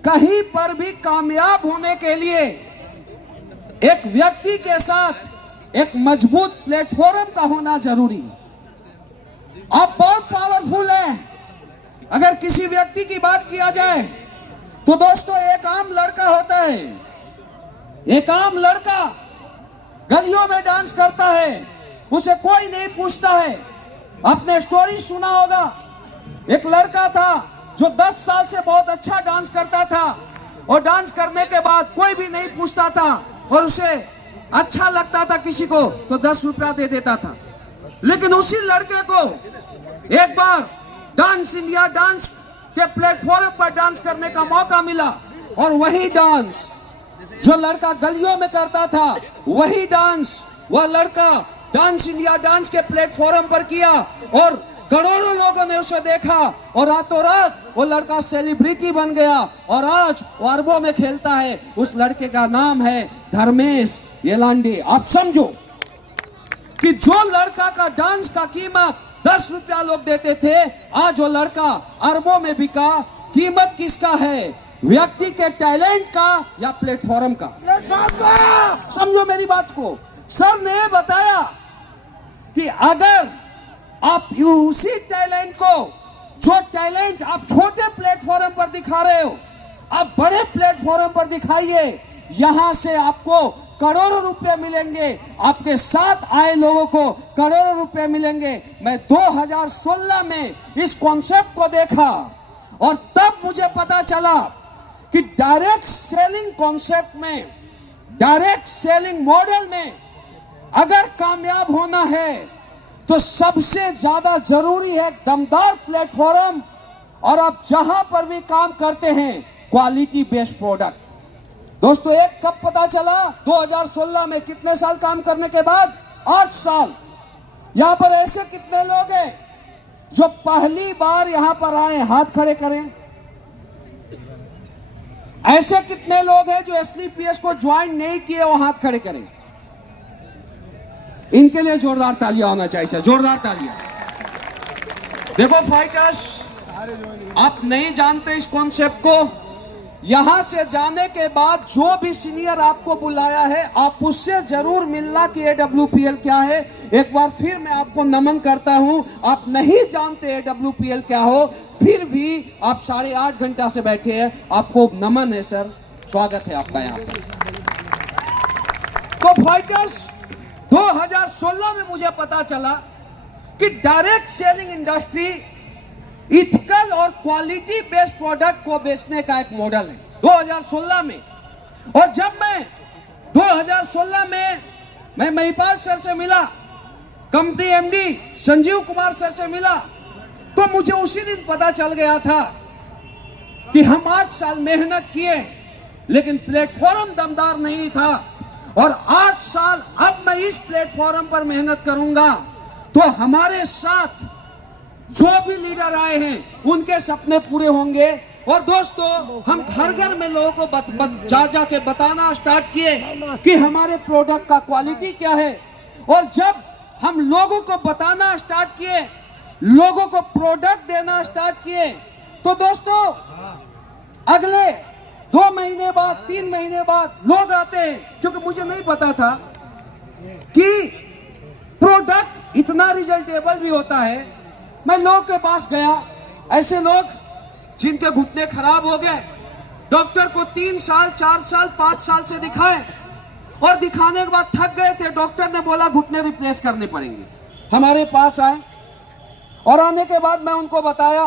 कहीं पर भी कामयाब होने के लिए एक व्यक्ति के साथ एक मजबूत प्लेटफॉर्म का होना जरूरी है। आप बहुत पावरफुल हैं। अगर किसी व्यक्ति की बात किया जाए तो दोस्तों एक आम लड़का होता है, एक आम लड़का गलियों में डांस करता है, उसे कोई नहीं पूछता है। आपने स्टोरी सुना होगा, एक लड़का था जो 10 साल से बहुत अच्छा डांस करता था और डांस करने के बाद कोई भी नहीं पूछता था और उसे अच्छा लगता था किसी को तो 10 रुपया दे देता था। लेकिन उसी लड़के को एक बार डांस इंडिया डांस के प्लेटफॉर्म पर डांस करने का मौका मिला और वही डांस जो लड़का गलियों में करता था, वही डांस वह लड़का डांस इंडिया डांस के प्लेटफॉर्म पर किया और करोड़ों लोगों ने उसे देखा और रातों रात वो लड़का सेलिब्रिटी बन गया और आज वो अरबों में खेलता है। उस लड़के का नाम है धर्मेश येलांडी। आप समझो कि जो लड़का का डांस का कीमत 10 रुपया लोग देते थे, आज वो लड़का अरबों में बिका। कीमत किसका है? व्यक्ति के टैलेंट का या प्लेटफॉर्म का? समझो मेरी बात को। सर ने बताया कि अगर आप उसी टैलेंट को, जो टैलेंट आप छोटे प्लेटफॉर्म पर दिखा रहे हो, आप बड़े प्लेटफॉर्म पर दिखाइए, यहां से आपको करोड़ों रुपए मिलेंगे, आपके साथ आए लोगों को करोड़ों रुपए मिलेंगे। मैं 2016 में इस कॉन्सेप्ट को देखा और तब मुझे पता चला कि डायरेक्ट सेलिंग कॉन्सेप्ट में, डायरेक्ट सेलिंग मॉडल में अगर कामयाब होना है तो सबसे ज्यादा जरूरी है दमदार प्लेटफॉर्म और आप जहां पर भी काम करते हैं क्वालिटी बेस्ड प्रोडक्ट। दोस्तों एक कब पता चला? 2016 में। कितने साल काम करने के बाद? 8 साल। यहां पर ऐसे कितने लोग हैं जो पहली बार यहां पर आए? हाथ खड़े करें। ऐसे कितने लोग हैं जो एसलीपीएस को ज्वाइन नहीं किए? वो हाथ खड़े करें। इनके लिए जोरदार तालियां होना चाहिए सर, जोरदार तालियां। देखो फाइटर्स, आप नहीं जानते इस कॉन्सेप्ट को, यहां से जाने के बाद जो भी सीनियर आपको बुलाया है आप उससे जरूर मिलना कि AWPL क्या है। एक बार फिर मैं आपको नमन करता हूं। आप नहीं जानते AWPL क्या हो, फिर भी आप 8.5 घंटा से बैठे हैं, आपको नमन है सर, स्वागत है आपका यहाँ पर। तो फाइटर्स, 2016 में मुझे पता चला कि डायरेक्ट सेलिंग इंडस्ट्री इथिकल और क्वालिटी बेस्ड प्रोडक्ट को बेचने का एक मॉडल है 2016 में। और जब मैं 2016 में मैं महिपाल सर से मिला, company MD Sanjeev Kumar sir से मिला, तो मुझे उसी दिन पता चल गया था कि हम 8 साल मेहनत किए लेकिन प्लेटफॉर्म दमदार नहीं था और 8 साल अब मैं इस प्लेटफॉर्म पर मेहनत करूंगा तो हमारे साथ जो भी लीडर आए हैं उनके सपने पूरे होंगे। और दोस्तों हम घर घर में लोगों को जा के बताना स्टार्ट किए कि हमारे प्रोडक्ट का क्वालिटी क्या है। और जब हम लोगों को बताना स्टार्ट किए लोगों को प्रोडक्ट देना स्टार्ट किए, तो दोस्तों अगले 2 महीने बाद 3 महीने बाद लोग आते हैं, क्योंकि मुझे नहीं पता था कि प्रोडक्ट इतना रिजल्टेबल भी होता है। मैं लोगों के पास गया, ऐसे लोग जिनके घुटने खराब हो गए, डॉक्टर को 3 साल 4 साल 5 साल से दिखाए और दिखाने के बाद थक गए थे। डॉक्टर ने बोला घुटने रिप्लेस करने पड़ेंगे। हमारे पास आए और आने के बाद मैं उनको बताया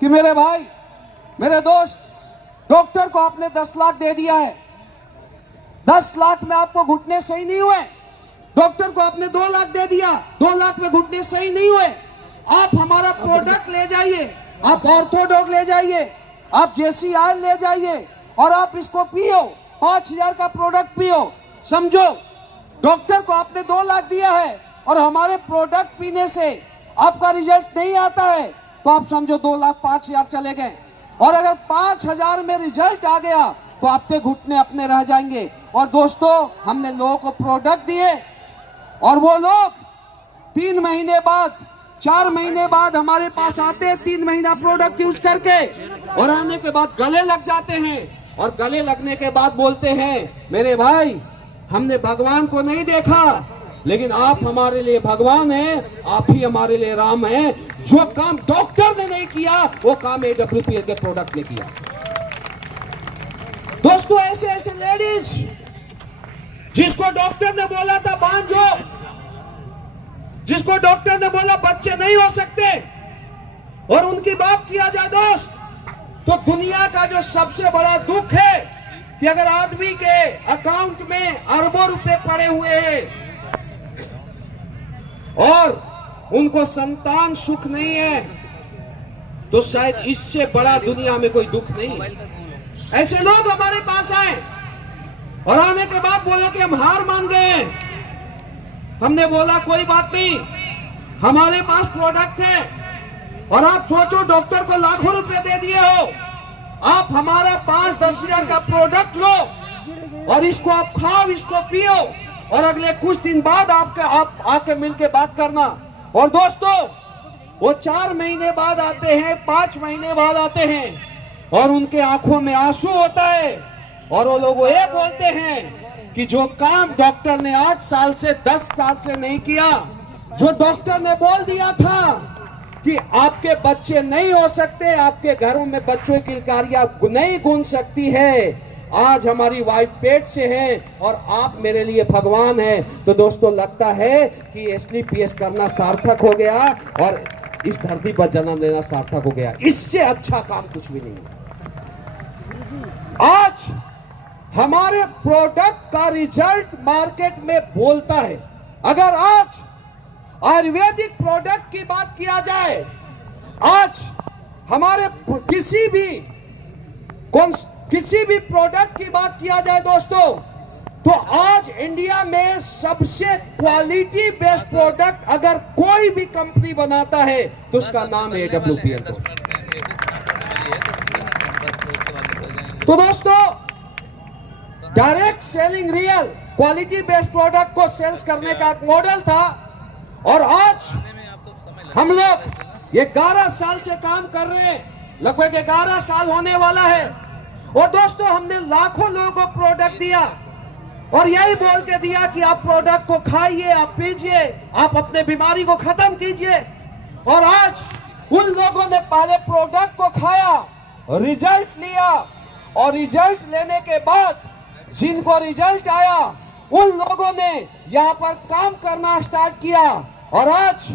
कि मेरे भाई, मेरे दोस्त, डॉक्टर को आपने 10 लाख दे दिया है, 10 लाख में आपको घुटने सही नहीं हुए। डॉक्टर को आपने 2 लाख दे दिया, 2 लाख में घुटने सही नहीं हुए। आप हमारा प्रोडक्ट ले जाइए, आप ऑर्थोडॉक ले जाइए, आप जेसी ऑयल ले जाइए और आप इसको पियो, 5000 का प्रोडक्ट पियो। समझो, डॉक्टर को आपने 2 लाख दिया है और हमारे प्रोडक्ट पीने से आपका रिजल्ट नहीं आता है, तो आप समझो 2 लाख 5000 चले गए। और अगर 5000 में रिजल्ट आ गया तो आपके घुटने अपने रह जाएंगे। और दोस्तों, हमने लोगों को प्रोडक्ट दिए और वो लोग 3 महीने बाद 4 महीने बाद हमारे पास आते हैं, 3 महीना प्रोडक्ट यूज करके, और आने के बाद गले लग जाते हैं। और गले लगने के बाद बोलते हैं, मेरे भाई, हमने भगवान को नहीं देखा, लेकिन आप हमारे लिए भगवान हैं, आप ही हमारे लिए राम हैं। जो काम डॉक्टर ने नहीं किया वो काम AWPL के प्रोडक्ट ने किया। दोस्तों, ऐसे ऐसे लेडीज जिसको डॉक्टर ने बोला था बांझो, जिसको डॉक्टर ने बोला बच्चे नहीं हो सकते, और उनकी बात किया जाए दोस्त, तो दुनिया का जो सबसे बड़ा दुख है कि अगर आदमी के अकाउंट में अरबों रुपए पड़े हुए हैं और उनको संतान सुख नहीं है, तो शायद इससे बड़ा दुनिया में कोई दुख नहीं है। ऐसे लोग हमारे पास आए और आने के बाद बोले कि हम हार मान गए हैं। हमने बोला कोई बात नहीं, हमारे पास प्रोडक्ट है। और आप सोचो, डॉक्टर को लाखों रुपए दे दिए हो, आप हमारा 5-10 हजार का प्रोडक्ट लो और इसको आप खाओ, इसको पियो, और अगले कुछ दिन बाद आप आके मिलके बात करना। और दोस्तों, वो 4 महीने बाद आते हैं, 5 महीने बाद आते हैं, और उनके आंखों में आंसू होता है, और वो लोग ये बोलते हैं कि जो काम डॉक्टर ने 8 साल से 10 साल से नहीं किया, जो डॉक्टर ने बोल दिया था कि आपके बच्चे नहीं हो सकते, आपके घरों में बच्चों की किलकारियां नहीं गूंज सकती है, आज हमारी वाइफ पेट से है और आप मेरे लिए भगवान हैं। तो दोस्तों, लगता है कि SLPS करना सार्थक हो गया और इस धरती पर जन्म लेना सार्थक हो गया। इससे अच्छा काम कुछ भी नहीं है। आज हमारे प्रोडक्ट का रिजल्ट मार्केट में बोलता है। अगर आज आयुर्वेदिक प्रोडक्ट की बात किया जाए, आज हमारे किसी भी प्रोडक्ट की बात किया जाए दोस्तों, तो आज इंडिया में सबसे क्वालिटी बेस्ड प्रोडक्ट अगर कोई भी कंपनी बनाता है तो उसका नाम है AWPL। तो दोस्तों, direct selling real quality based product को सेल्स करने का एक मॉडल था, और आज हम लोग ये 11 साल से काम कर रहे हैं, लगभग 11 साल होने वाला है। और दोस्तों, हमने लाखों लोगों को प्रोडक्ट दिया और यही बोल के दिया कि आप प्रोडक्ट को खाइए, आप पीजिए, आप अपने बीमारी को खत्म कीजिए। और आज उन लोगों ने पहले प्रोडक्ट को खाया, रिजल्ट लिया, और रिजल्ट लेने के बाद जिनको रिजल्ट आया उन लोगों ने यहाँ पर काम करना स्टार्ट किया। और आज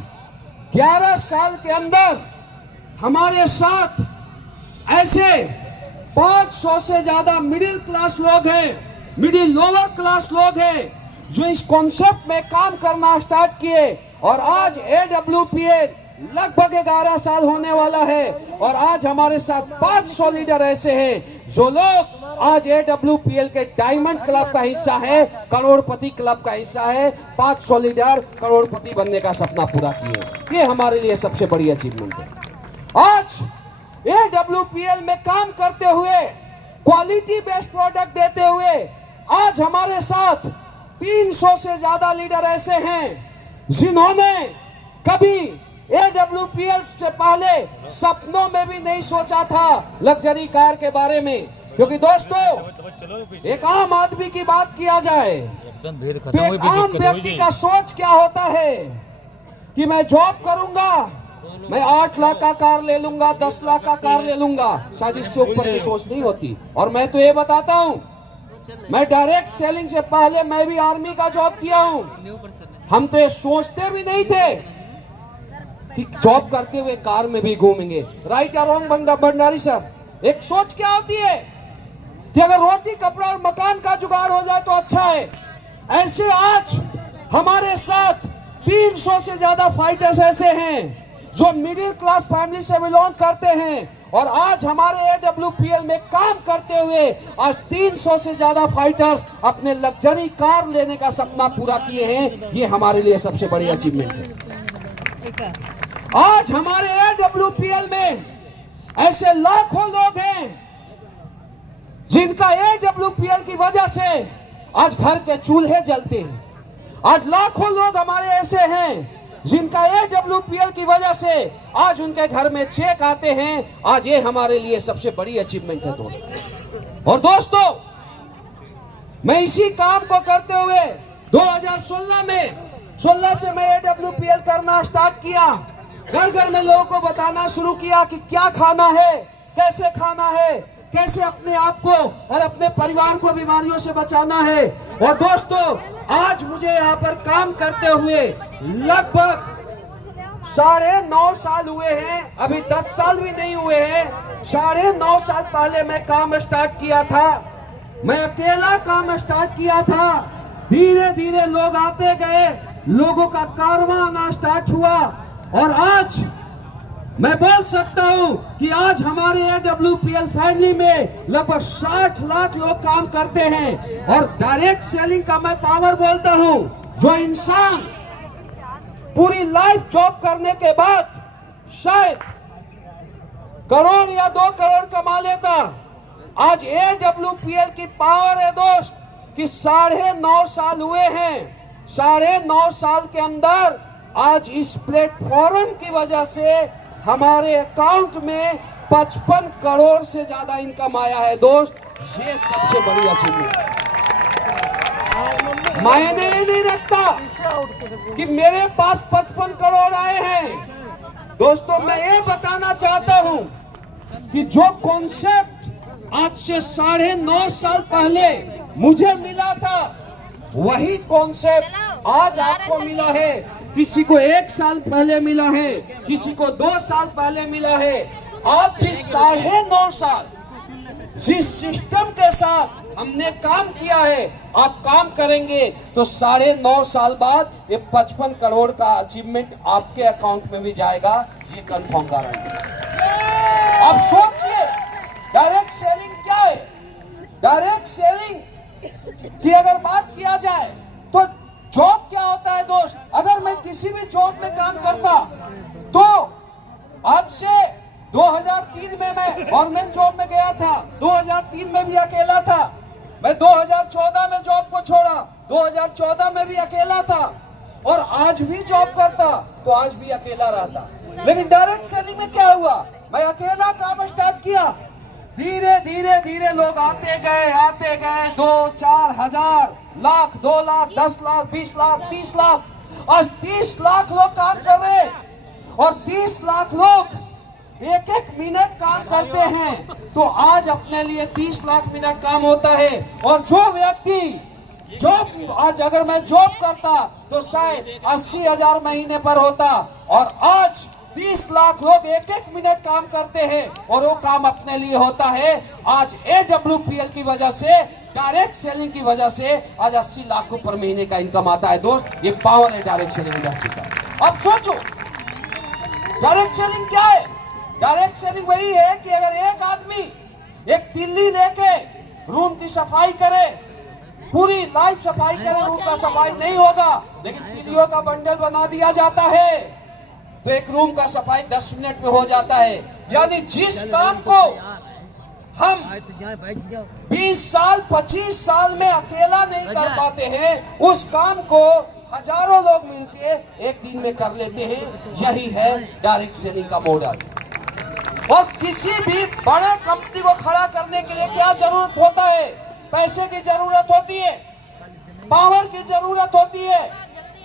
11 साल के अंदर हमारे साथ ऐसे 500 से ज्यादा मिडिल क्लास लोग हैं, मिडिल लोअर क्लास लोग हैं, जो इस कॉन्सेप्ट में काम करना स्टार्ट किए। और आज AWPL लगभग 11 साल होने वाला है, और आज हमारे साथ 500 लीडर ऐसे हैं जो लोग आज AWPL के डायमंड क्लब का हिस्सा है, करोड़पति क्लब का हिस्सा है। 500 लीडर करोड़पति बनने का सपना पूरा किए। ये हमारे लिए सबसे बड़ी अचीवमेंट है। आज AWPL में काम करते हुए, क्वालिटी बेस्ड प्रोडक्ट देते हुए, आज हमारे साथ 300 से ज्यादा लीडर ऐसे हैं जिन्होंने कभी AWPL से पहले सपनों में भी नहीं सोचा था लग्जरी कार के बारे में, क्योंकि दोस्तों एक आम आदमी की बात किया जाए तो एक आम व्यक्ति का सोच क्या होता है कि मैं जॉब करूंगा, मैं 8 लाख का कार ले लूंगा, 10 लाख का कार ले लूंगा, शायद इससे ऊपर की सोच नहीं होती। और मैं तो ये बताता हूं, मैं डायरेक्ट सेलिंग से पहले मैं भी आर्मी का जॉब किया हूं। हम तो ये सोचते भी नहीं थे कि जॉब करते हुए कार में भी घूमेंगे। राइट या रॉन्ग भंडारी सर? एक सोच क्या होती है कि अगर रोटी कपड़ा और मकान का जुगाड़ हो जाए तो अच्छा है। ऐसे आज हमारे साथ 300 से ज्यादा फाइटर्स ऐसे हैं जो मिडिल क्लास फैमिली से बिलोंग करते हैं, और आज हमारे AWPL में काम करते हुए आज 300 से ज्यादा फाइटर्स अपने लग्जरी कार लेने का सपना पूरा किए हैं। ये हमारे लिए सबसे बड़ी अचीवमेंट है। आज हमारे AWPL में ऐसे लाखों लोग हैं जिनका AWPL की वजह से आज घर के चूल्हे जलते हैं। आज लाखों लोग हमारे ऐसे हैं जिनका AWPL की वजह से आज उनके घर में चेक आते हैं। आज ये हमारे लिए सबसे बड़ी अचीवमेंट है दोस्तों। और दोस्तों, मैं इसी काम को करते हुए 2016 से मैं AWPL करना स्टार्ट किया। घर घर में लोगों को बताना शुरू किया कि क्या खाना है, कैसे खाना है, कैसे अपने आप को और अपने परिवार को बीमारियों से बचाना है। और दोस्तों, आज मुझे यहाँ पर काम करते हुए लगभग 9.5 साल हुए हैं, अभी 10 साल भी नहीं हुए हैं। 9.5 साल पहले मैं काम स्टार्ट किया था, मैं अकेला काम स्टार्ट किया था। धीरे धीरे लोग आते गए, लोगों का कारवां आना स्टार्ट हुआ, और आज मैं बोल सकता हूं कि आज हमारे AWPL फैमिली में लगभग 60 लाख लोग काम करते हैं। और डायरेक्ट सेलिंग का मैं पावर बोलता हूं, जो इंसान पूरी लाइफ जॉब करने के बाद शायद करोड़ या 2 करोड़ कमा लेता, आज AWPL की पावर है दोस्त कि 9.5 साल हुए हैं। 9.5 साल के अंदर आज इस प्लेटफॉर्म की वजह से हमारे अकाउंट में 55 करोड़ से ज्यादा इनकम आया है दोस्त। ये सबसे बड़ी अचीवमेंट। मायने ही नहीं रखता कि मेरे पास 55 करोड़ आए हैं। दोस्तों, मैं ये बताना चाहता हूं कि जो कॉन्सेप्ट आज से 9.5 साल पहले मुझे मिला था, वही कॉन्सेप्ट आज आपको मिला है। किसी को 1 साल पहले मिला है, किसी को 2 साल पहले मिला है। आप भी 9.5 साल जिस सिस्टम के साथ हमने काम किया है, आप काम करेंगे तो 9.5 साल बाद ये 55 करोड़ का अचीवमेंट आपके अकाउंट में भी जाएगा। ये कंफर्म गारंटी। आप सोचिए, डायरेक्ट सेलिंग क्या है? डायरेक्ट सेलिंग की अगर बात किया जाए तो जॉब क्या होता है दोस्त? अगर मैं किसी भी जॉब में काम करता तो आज से 2003 में मैं गवर्नमेंट जॉब में गया था, 2003 में भी अकेला था। मैं 2014 में जॉब को छोड़ा, 2014 में भी अकेला था, और आज भी जॉब करता तो आज भी अकेला रहता। लेकिन डायरेक्ट सेलिंग में क्या हुआ? मैं अकेला काम स्टार्ट किया, धीरे धीरे धीरे लोग आते गए 2-4 हजार, लाख, 2 लाख, 10 लाख, 20 लाख, 30 लाख, आज 30 लाख लोग काम कर रहे हैं। और 30 लाख लोग 1-1 मिनट काम करते हैं, तो आज अपने लिए 30 लाख मिनट काम होता है। और जो व्यक्ति जॉब, आज अगर मैं जॉब करता तो शायद 80,000 महीने पर होता, और आज 30 लाख लोग 1-1 मिनट काम करते हैं, और वो काम अपने लिए होता है। आज AWPL की वजह से, डायरेक्ट सेलिंग की वजह से आज 80 लाख को पर महीने का इनकम आता है दोस्त। ये पावर है डायरेक्ट सेलिंग इंडस्ट्री का। अब सोचो, डायरेक्ट सेलिंग क्या है? डायरेक्ट सेलिंग वही है कि अगर एक आदमी एक तिल्ली लेके रूम की सफाई करे, पूरी लाइफ सफाई करे, रूम का सफाई नहीं होगा, लेकिन तिल्लियों का बंडल बना दिया जाता है तो एक रूम का सफाई 10 मिनट में हो जाता है। यानी जिस काम को हम 20 साल 25 साल में अकेला नहीं कर पाते हैं, उस काम को हजारों लोग मिलके एक दिन में कर लेते हैं। यही है डायरेक्ट सेलिंग का मॉडल। और किसी भी बड़े कंपनी को खड़ा करने के लिए क्या जरूरत होता है? पैसे की जरूरत होती है, पावर की जरूरत होती है,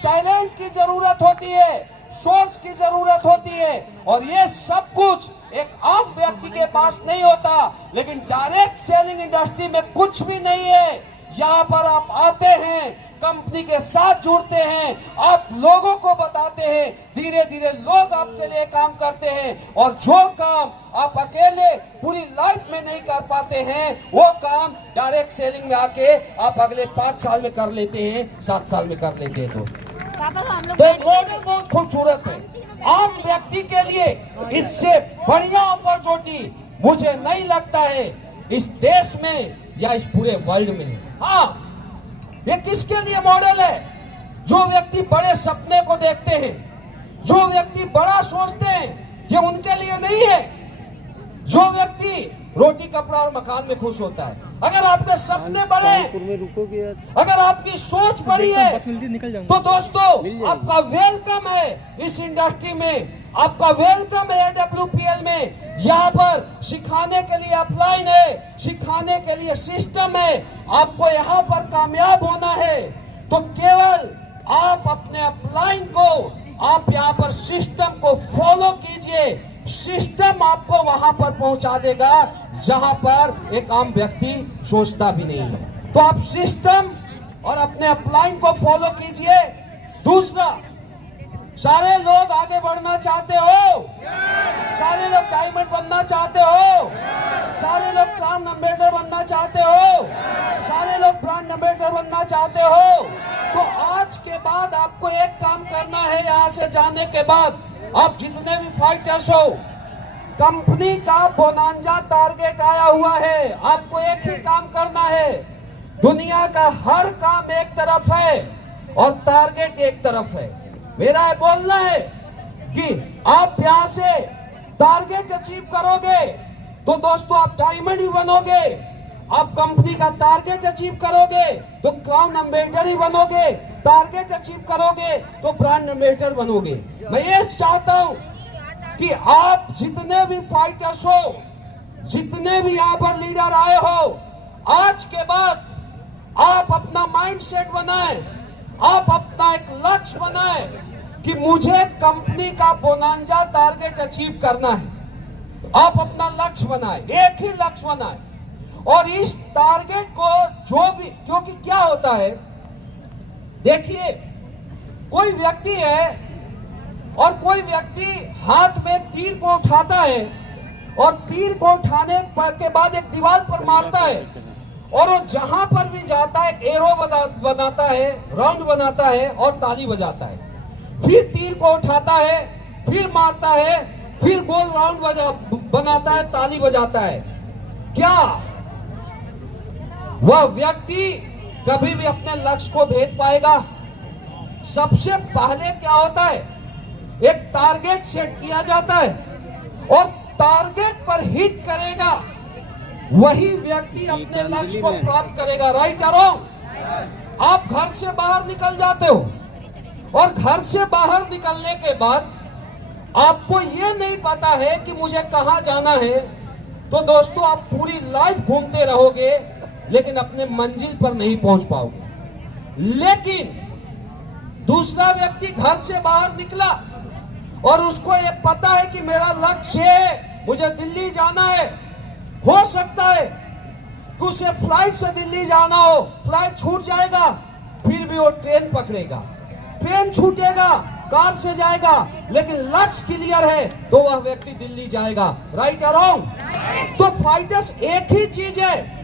टैलेंट की जरूरत होती है, सोर्स की जरूरत होती है। और ये सब कुछ एक आम व्यक्ति के पास नहीं होता। लेकिन डायरेक्ट सेलिंग इंडस्ट्री में कुछ भी नहीं है। यहाँ पर आप आते हैं, कंपनी के साथ जुड़ते हैं, आप लोगों को बताते हैं, धीरे धीरे लोग आपके लिए काम करते हैं। और जो काम आप अकेले पूरी लाइफ में नहीं कर पाते हैं, वो काम डायरेक्ट सेलिंग में आके आप अगले 5 साल में कर लेते हैं, 7 साल में कर लेते हैं। तो मॉडल बहुत खूबसूरत है। आम व्यक्ति के लिए इससे बढ़िया अपॉर्चुनिटी मुझे नहीं लगता है इस देश में या इस पूरे वर्ल्ड में। हाँ, ये किसके लिए मॉडल है? जो व्यक्ति बड़े सपने को देखते हैं, जो व्यक्ति बड़ा सोचते हैं, ये उनके लिए नहीं है। जो व्यक्ति रोटी कपड़ा और मकान में खुश होता है। अगर आपके सपने बड़े हैं, अगर आपकी सोच बड़ी है, तो दोस्तों आपका वेलकम है इस इंडस्ट्री में, आपका वेलकम है AWPL में। यहाँ पर सिखाने के लिए अपलाइन है, सिखाने के लिए सिस्टम है। आपको यहाँ पर कामयाब होना है तो केवल आप अपने अपलाइन को, आप यहाँ पर सिस्टम को फॉलो कीजिए। सिस्टम आपको वहां पर पहुंचा देगा जहां पर एक आम व्यक्ति सोचता भी नहीं है। तो आप सिस्टम और अपने अपलाइन को फॉलो कीजिए। दूसरा, सारे लोग आगे बढ़ना चाहते हो, सारे लोग डायमंड बनना चाहते हो, सारे लोग ब्रांड एम्बेसडर बनना चाहते हो, सारे लोग ब्रांड एम्बेसडर बनना चाहते हो। तो आज के बाद आपको एक काम करना है। यहाँ से जाने के बाद आप जितने भी फाइटर्स हो, कंपनी का बोनांजा टारगेट आया हुआ है, आपको एक ही काम करना है। दुनिया का हर काम एक तरफ है और टारगेट एक तरफ है। मेरा बोलना है कि आप यहां से टारगेट अचीव करोगे तो दोस्तों आप डायमंड ही बनोगे। आप कंपनी का टारगेट अचीव करोगे तो क्राउन एम्बेसडर ही बनोगे, टारगेट अचीव करोगे तो ब्रांड एम्बेसडर बनोगे। मैं ये चाहता हूं कि आप जितने भी फाइटर्स हो, जितने भी यहाँ पर लीडर आए हो, आज के बाद आप अपना माइंडसेट बनाएं, आप अपना एक लक्ष्य बनाएं कि मुझे कंपनी का बोनांजा टारगेट अचीव करना है। आप अपना लक्ष्य बनाएं, एक ही लक्ष्य बनाएं। और इस टारगेट को जो भी, क्योंकि क्या होता है, देखिए कोई व्यक्ति है और कोई व्यक्ति हाथ में तीर को उठाता है और तीर को उठाने के बाद एक दीवार पर मारता है और वो जहां पर भी जाता है एक एरो बनाता है, राउंड बनाता है और ताली बजाता है। फिर तीर को उठाता है, फिर मारता है, फिर गोल राउंड बनाता है, ताली बजाता है। क्या वह व्यक्ति कभी भी अपने लक्ष्य को भेद पाएगा? सबसे पहले क्या होता है, एक टारगेट सेट किया जाता है और टारगेट पर हिट करेगा वही व्यक्ति अपने लक्ष्य को प्राप्त करेगा। राइट और रॉन्ग? आप घर से बाहर निकल जाते हो और घर से बाहर निकलने के बाद आपको ये नहीं पता है कि मुझे कहां जाना है, तो दोस्तों आप पूरी लाइफ घूमते रहोगे लेकिन अपने मंजिल पर नहीं पहुंच पाओगे। लेकिन दूसरा व्यक्ति घर से बाहर निकला और उसको ये पता है कि मेरा लक्ष्य है, मुझे दिल्ली जाना है। हो सकता है कि उसे फ्लाइट से दिल्ली जाना हो, फ्लाइट छूट जाएगा, फिर भी वो ट्रेन पकड़ेगा, ट्रेन छूटेगा, कार से जाएगा, लेकिन लक्ष्य क्लियर है तो वह व्यक्ति दिल्ली जाएगा। राइट और रॉन्ग? तो फाइटर्स एक ही चीज है,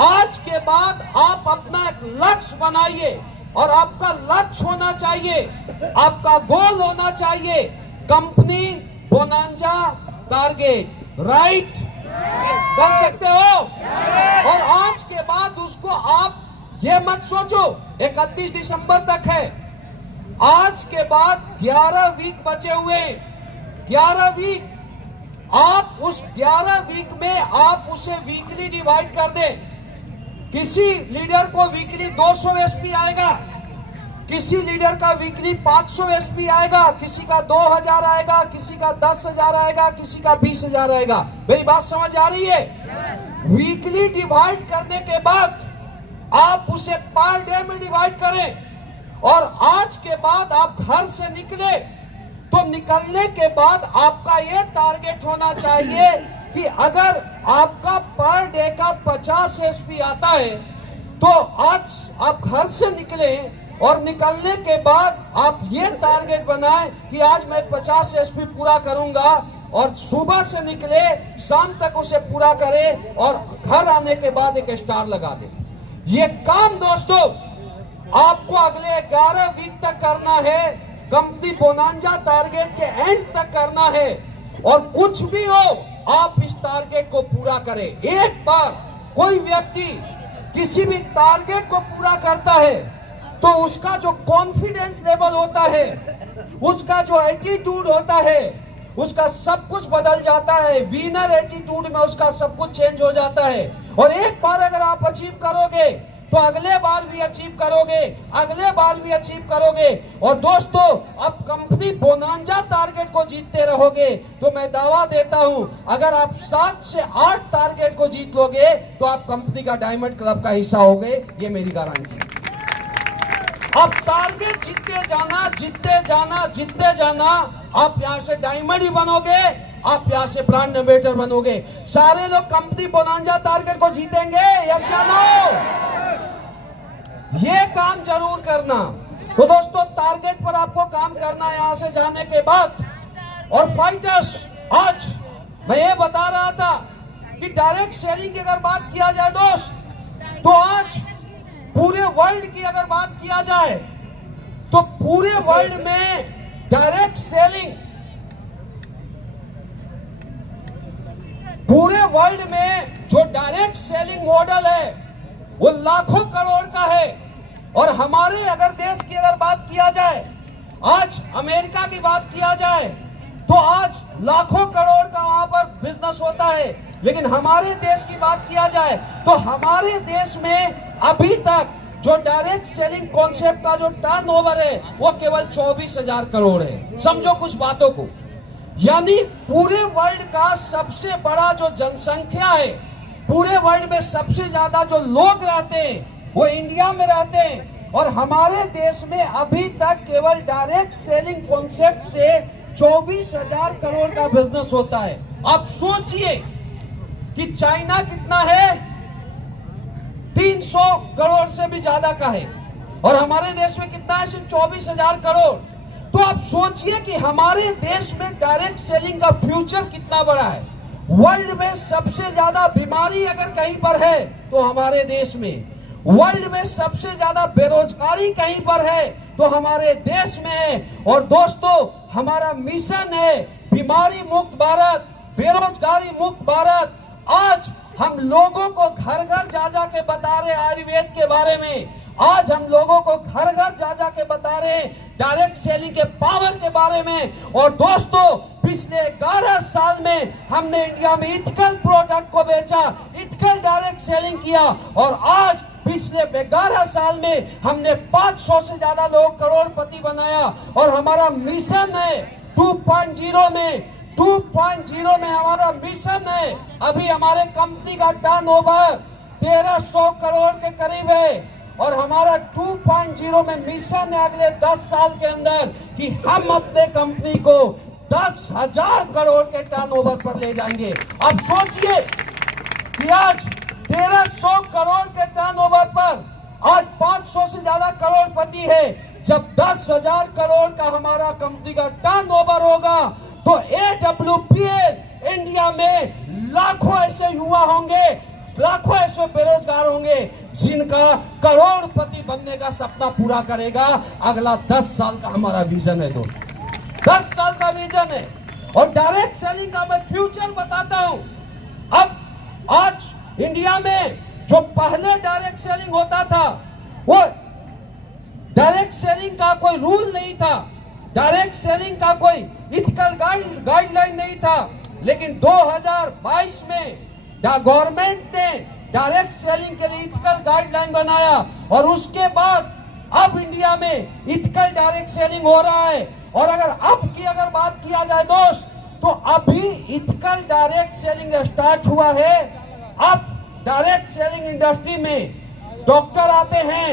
आज के बाद आप अपना एक लक्ष्य बनाइए और आपका लक्ष्य होना चाहिए, आपका गोल होना चाहिए कंपनी बोनांजा टारगेट। राइट? कर सकते हो? और आज के बाद उसको आप ये मत सोचो 31 दिसंबर तक है, आज के बाद 11 वीक बचे हुए, 11 वीक। आप उस 11 वीक में आप उसे वीकली डिवाइड कर दें। किसी लीडर को वीकली 200 एसपी आएगा, किसी लीडर का वीकली 500 एसपी आएगा, किसी का 2000 आएगा, किसी का 10,000 आएगा, किसी का 20,000 आएगा। मेरी बात समझ आ रही है? वीकली डिवाइड करने के बाद आप उसे पर डे में डिवाइड करें और आज के बाद आप घर से निकले तो निकलने के बाद आपका ये टारगेट होना चाहिए कि अगर आपका पर डे का 50 एसपी आता है तो आज आप घर से निकले और निकलने के बाद आप ये टारगेट बनाएं कि आज मैं 50 एसपी पूरा करूंगा और सुबह से निकले शाम तक उसे पूरा करें और घर आने के बाद एक स्टार लगा दें। ये काम दोस्तों आपको अगले 11 वीक तक करना है, कंपनी बोनांजा टारगेट के एंड तक करना है और कुछ भी हो आप इस टारगेट को पूरा करें। एक बार कोई व्यक्ति किसी भी टारगेट को पूरा करता है तो उसका जो कॉन्फिडेंस लेवल होता है, उसका जो एटीट्यूड होता है, उसका सब कुछ बदल जाता है। विनर एटीट्यूड में उसका सब कुछ चेंज हो जाता है और एक बार अगर आप अचीव करोगे तो अगले बार भी अचीव करोगे, अगले बार भी अचीव करोगे। और दोस्तों अब कंपनी बोनांजा टारगेट को जीतते रहोगे तो मैं दावा देता हूं अगर आप 7 से 8 टारगेट को जीत लोगे तो आप कंपनी का डायमंड क्लब का हिस्सा होगे, ये मेरी गारंटी। अब टारगेट जीतते जाना, जीतते जाना, जीतते जाना, आप यहां से डायमंड ही बनोगे, आप यहां से ब्रांड एम्बेसडर बनोगे। सारे लोग कंपनी बोनांजा टारगेट को जीतेंगे, यस या नो? ये काम जरूर करना। तो दोस्तों टारगेट पर आपको काम करना है यहां से जाने के बाद। और फाइटर्स, आज मैं ये बता रहा था कि डायरेक्ट सेलिंग की अगर बात किया जाए दोस्त, तो आज पूरे वर्ल्ड की अगर बात किया जाए तो पूरे वर्ल्ड में डायरेक्ट सेलिंग, पूरे वर्ल्ड में जो डायरेक्ट सेलिंग मॉडल है वो लाखों करोड़ का है। और हमारे अगर देश की अगर बात किया जाए, आज अमेरिका की बात किया जाए तो आज लाखों करोड़ का वहां पर बिजनेस होता है। लेकिन हमारे देश की बात किया जाए तो हमारे देश में अभी तक जो डायरेक्ट सेलिंग कॉन्सेप्ट का जो टर्नओवर है वो केवल 24,000 करोड़ है। समझो कुछ बातों को, यानी पूरे वर्ल्ड का सबसे बड़ा जो जनसंख्या है, पूरे वर्ल्ड में सबसे ज्यादा जो लोग रहते हैं वो इंडिया में रहते हैं और हमारे देश में अभी तक केवल डायरेक्ट सेलिंग कॉन्सेप्ट से 24,000 करोड़ का बिजनेस होता है। आप सोचिए कि चाइना कितना है, 300 करोड़ से भी ज्यादा का है और हमारे देश में कितना है, सिर्फ 24,000 करोड़। तो आप सोचिए कि हमारे देश में डायरेक्ट सेलिंग का फ्यूचर कितना बड़ा है। वर्ल्ड में सबसे ज्यादा बीमारी अगर कहीं पर है तो हमारे देश में, वर्ल्ड में सबसे ज्यादा बेरोजगारी कहीं पर है तो हमारे देश में है। और दोस्तों हमारा मिशन है बीमारी मुक्त भारत, बेरोजगारी मुक्त भारत। आज हम लोगों को घर घर जा जा के बता रहे आयुर्वेद के बारे में, आज हम लोगों को घर घर जा जा के बता रहे डायरेक्ट सेलिंग के पावर के बारे में। और दोस्तों पिछले 11 साल में हमने इंडिया में इथिकल प्रोडक्ट को बेचा, इथिकल डायरेक्ट सेलिंग किया और आज पिछले 11 साल में हमने 500 से ज्यादा लोग करोड़पति बनाया। और हमारा मिशन है 2.0 में हमारा मिशन है। अभी हमारे कंपनी का टर्नओवर 1,300 करोड़ के करीब है और हमारा 2.0 में मिशन है अगले 10 साल के अंदर कि हम अपने कंपनी को 10,000 करोड़ के टर्नओवर पर ले जाएंगे। अब सोचिए कि आज 1,300 करोड़ के टर्नओवर पर आज 500 से ज्यादा करोड़पति है। जब 10,000 करोड़ का हमारा कंपनी का टर्नओवर होगा तो AWPL इंडिया में लाखों ऐसे युवा होंगे, लाखों ऐसे बेरोजगार होंगे जिनका करोड़पति बनने का सपना पूरा करेगा। अगला 10 साल का हमारा विजन है दोस्तों, 10 साल का विजन है। और डायरेक्ट सेलिंग का मैं फ्यूचर बताता हूं। अब आज इंडिया में जो पहले डायरेक्ट सेलिंग होता था वो डायरेक्ट सेलिंग का कोई रूल नहीं था, डायरेक्ट सेलिंग का कोई इथिकल गाइडलाइन नहीं था। लेकिन 2022 में गवर्नमेंट ने डायरेक्ट सेलिंग के लिए इथिकल गाइडलाइन बनाया और उसके बाद अब इंडिया में इथिकल डायरेक्ट सेलिंग हो रहा है। और अगर बात किया जाए दोस्त, तो अभी इथिकल डायरेक्ट सेलिंग स्टार्ट हुआ है। अब डायरेक्ट सेलिंग इंडस्ट्री में डॉक्टर आते हैं,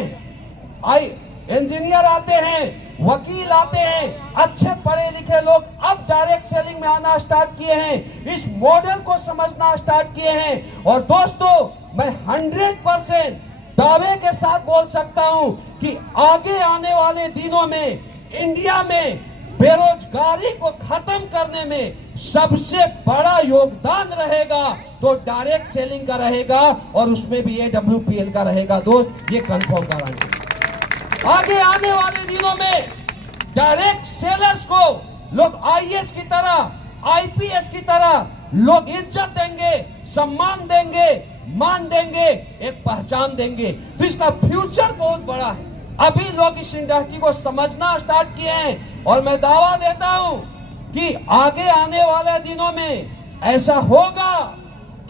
इंजीनियर आते हैं, वकील आते हैं, अच्छे पढ़े लिखे लोग अब डायरेक्ट सेलिंग में आना स्टार्ट किए हैं, इस मॉडल को समझना स्टार्ट किए हैं। और दोस्तों, मैं 100% दावे के साथ बोल सकता हूं कि आगे आने वाले दिनों में इंडिया में बेरोजगारी को खत्म करने में सबसे बड़ा योगदान रहेगा तो डायरेक्ट सेलिंग का रहेगा, और उसमें भी AWPL का रहेगा दोस्त, ये कंफर्म गारंटी। आगे आने वाले दिनों में डायरेक्ट सेलर्स को लोग IAS की तरह, IPS की तरह लोग इज्जत देंगे, सम्मान देंगे, मान देंगे, एक पहचान देंगे। तो इसका फ्यूचर बहुत बड़ा है। अभी लोग इस इंडस्ट्री को समझना स्टार्ट किए हैं, और मैं दावा देता हूं कि आगे आने वाले दिनों में ऐसा होगा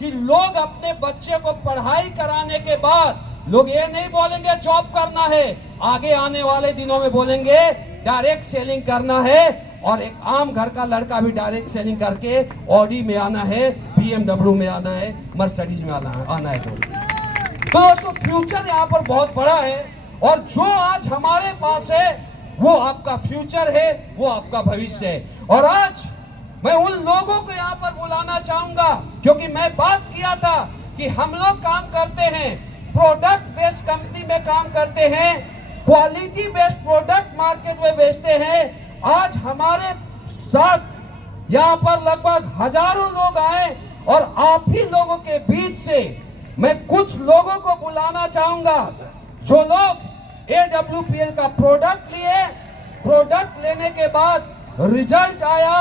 कि लोग अपने बच्चे को पढ़ाई कराने के बाद लोग ये नहीं बोलेंगे जॉब करना है, आगे आने वाले दिनों में बोलेंगे डायरेक्ट सेलिंग करना है। और एक आम घर का लड़का भी डायरेक्ट सेलिंग करके ऑडी में आना है, BMW में आना है, मर्सिडीज में आना है। तो दोस्तों, फ्यूचर यहाँ पर बहुत बड़ा है, और जो आज हमारे पास है वो आपका फ्यूचर है, वो आपका भविष्य है। और आज मैं उन लोगों को यहाँ पर बुलाना चाहूंगा, क्योंकि मैं बात किया था कि हम लोग काम करते हैं, प्रोडक्ट बेस्ड कंपनी में काम करते हैं, क्वालिटी बेस्ड प्रोडक्ट मार्केट में बेचते हैं। आज हमारे साथ यहाँ पर लगभग हजारों लोग आए, और आप ही लोगों के बीच से मैं कुछ लोगों को बुलाना चाहूंगा जो लोग AWPL का प्रोडक्ट लिए, प्रोडक्ट लेने के बाद रिजल्ट आया।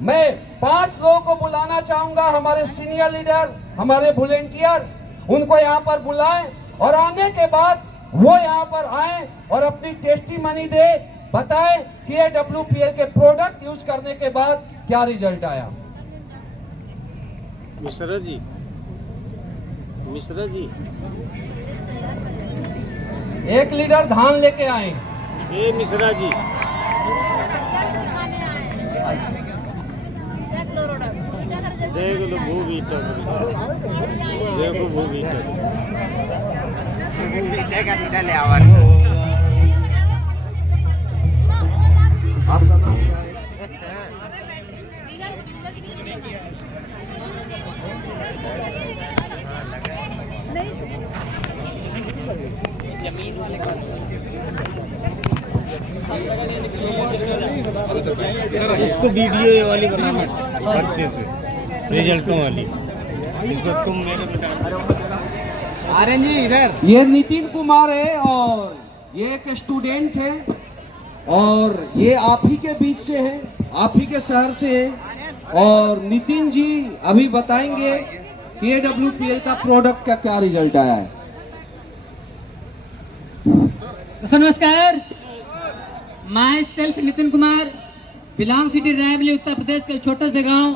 मैं 5 लोगों को बुलाना चाहूंगा, हमारे सीनियर लीडर, हमारे वॉलंटियर, उनको यहाँ पर बुलाएं, और आने के बाद वो यहाँ पर आए और अपनी टेस्टिमनी दे, बताएं कि AWPL के प्रोडक्ट यूज करने के बाद क्या रिजल्ट आया। मिश्रा जी एक लीडर धान लेके आए। ए मिश्रा जी, देख लो भूबीटा, देखो भूबीटा आपका नाम क्या है? इसको वीडियो ये वाली बनाना अच्छे से, रिजल्टों वाली। इसको तुम मेरे आर्यन जी इधर। ये नितिन कुमार है, और ये एक स्टूडेंट है, और ये आप ही के बीच से है, आप ही के शहर से है। और नितिन जी अभी बताएंगे कि AWPL का प्रोडक्ट का क्या रिजल्ट आया है। नमस्कार, myself Nitin Kumar, belong city Raebareli Uttar Pradesh के छोटे से गांव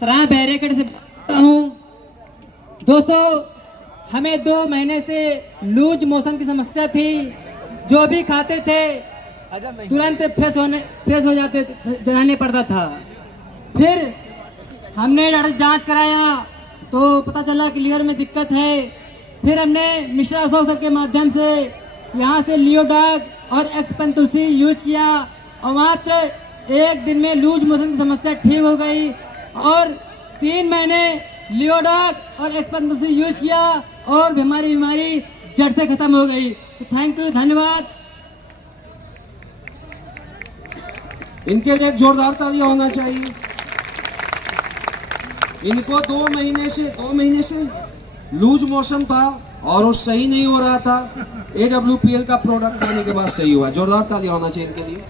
सराय बैरिकेड से बोलता हूं। दोस्तों, हमें 2 महीने से लूज मोशन की समस्या थी। जो भी खाते थे तुरंत फ्रेश हो जाने पड़ता था। फिर हमने जांच कराया तो पता चला कि लीवर में दिक्कत है। फिर हमने मिश्रा अशोक सर के माध्यम से यहाँ से लियोडॉग और एक्सपेन तुलसी यूज किया, और मात्र 1 दिन में लूज मोशन की समस्या ठीक हो गई। और 3 महीने लियोडॉग और एक्सपेन तुलसी यूज किया और बीमारी जड़ से खत्म हो गई। तो थैंक यू, धन्यवाद। इनके लिए एक जोरदार तालियां होना चाहिए। इनको 2 महीने से लूज मोशन था और वो सही नहीं हो रहा था। AWPL का प्रोडक्ट खाने के बाद सही हुआ। जोरदार तालियां होना चाहिए इनके लिए।